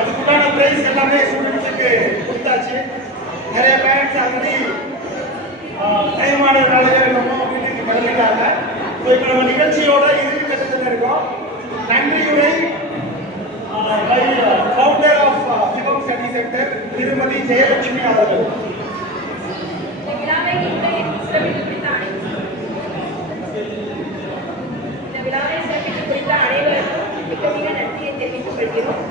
அதுக்குண்டான பிரைஸ் எல்லாமே ஸ்டூடெண்ட்ஸுக்கு கொடுத்தாச்சு. நிறைய பேரண்ட்ஸ் ஆல்ரெடி டைம் ஆனதுனாலவே நம்ம வீட்டுக்கு கிளம்பிட்டாங்க. ஸோ இப்போ நம்ம நிகழ்ச்சியோட இறுதி கட்டத்தில் இருக்கோம். நன்றியுரை founder of Shivam study centre திருமதி ஜெயலட்சுமி அவர்கள். மிக மிக நன்றியை தெரிவித்துக் கொள்கிறோம்.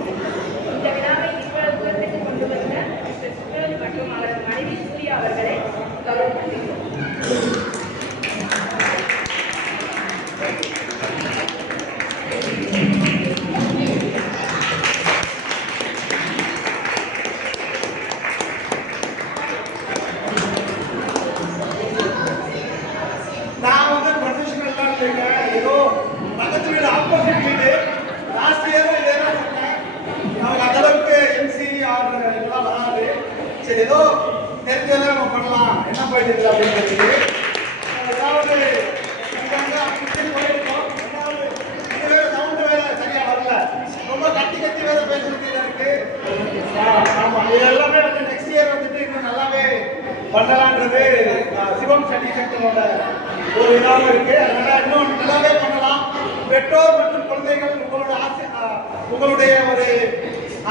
இந்த விழாவை இவ்வளவு தூரத்துக்கு கொண்டு வந்த மிஸ்டர் சுப்ரஜ் மற்றும் அவரது மனைவி சூர்யா அவர்களை கௌரவிக்கிறோம். நான் வந்து ப்ரொஃபஷனல்லாம் இல்லைங்க. ஏதோ பக்கத்து வீடு ஆப்போசிட் வீடு. லாஸ்ட் இயரும் இதே தான் சொன்னேன். நமக்கு அந்த அளவுக்கு எம்சி ஆர் இதெல்லாம் வராது. சரி ஏதோ தெரிஞ்சதை நம்ம பண்ணலாம். என்ன போயிட்டு இருக்குது அப்படின்னு ஏதாவது போயிருக்கோம். ரெண்டாவது இது வேற சவுண்டு வேற சரியா வரல. ரொம்ப கத்தி வேற பேச வேண்டியதா இருக்கு. ஆமா இது எல்லாமே வந்து நெக்ஸ்ட் இயர் வந்துட்டு இன்னும் நல்லாவே பண்ணலான்றது சிவம் ஸ்டடி சென்டரோட ஒரு இதாக இருக்கு. அதனால இன்னும் நல்லாவே பண்ணலாம். பெற்றோர் மற்றும் குழந்தைகள் உங்களோட ஆசை, உங்களுடைய ஒரு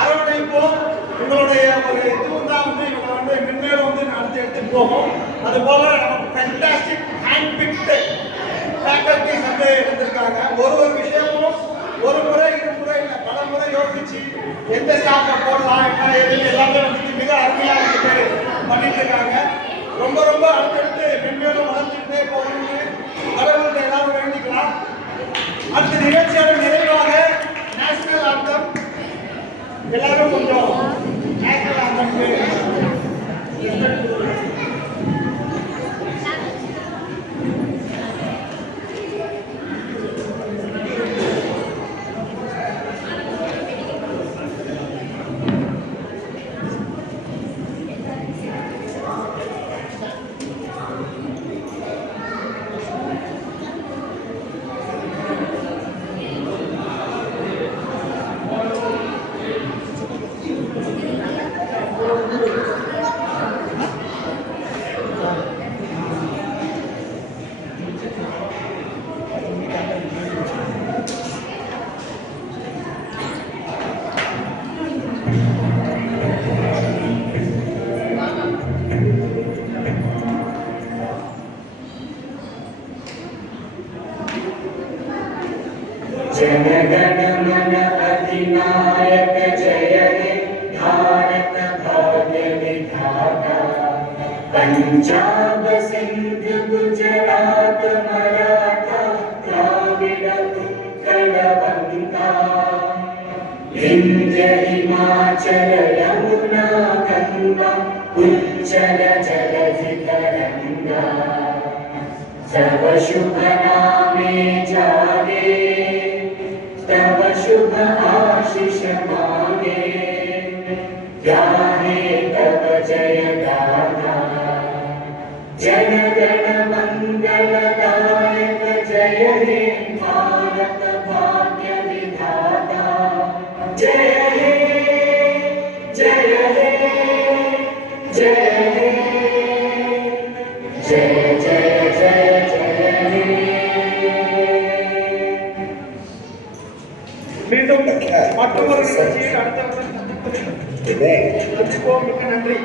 அரவணைப்பும் உங்களுடைய ஒரு இதுவும் தான் வந்து இவங்க வந்து மென்மேலும் வந்து நடத்தி எடுத்துட்டு போகும். அது போல நமக்கு ஃபேண்டாஸ்டிக் ஹேண்ட் பிக்டு ஃபேக்கல்டிஸ் வந்து இருந்திருக்காங்க. ஒரு விஷயமும் ஒரு முறை இரு முறை இல்லை, பல முறை யோசிச்சு எந்த ஸ்டாஃபை போடலாம் என்ன ஏதுன்னு எல்லாமே வந்துட்டு மிக அருமையாக வந்துட்டு பண்ணிட்டு இருக்காங்க. ரொம்ப ரொம்ப அடுத்தடுத்து மென்மேலும் வளர்த்துக்கிட்டே போகணும்னு கடவுள்கிட்ட எல்லாரும் வேண்டிக்கலாம். அடுத்த நிகழ்ச்சியோட நிறைவாக நேஷனல் ஆந்தம் எல்லாரும் கொஞ்சம் நேஷனல் ஆந்தம்க்கு जनगण मन अधिनायक जय हे भारत भाग्य विधाता पंजाब सिंध गुजरात मराठा द्राविड उत्कल बंगा विंध्य हिमाचल यमुना गंगा उच्चल जलधि तरंगा तव शुभ नामे जागे तव शुभ आशीष मांगे गाहे तव जय गाथा जन गण मंगल दायक जय हे भारत भाग्य विधाता जय हे जय हे जय हे जय जय जय जय हे மீண்டும் மற்றொரு நிகழ்ச்சியில் அடுத்த வருடம் சந்திப்போம். மிக்க நன்றி.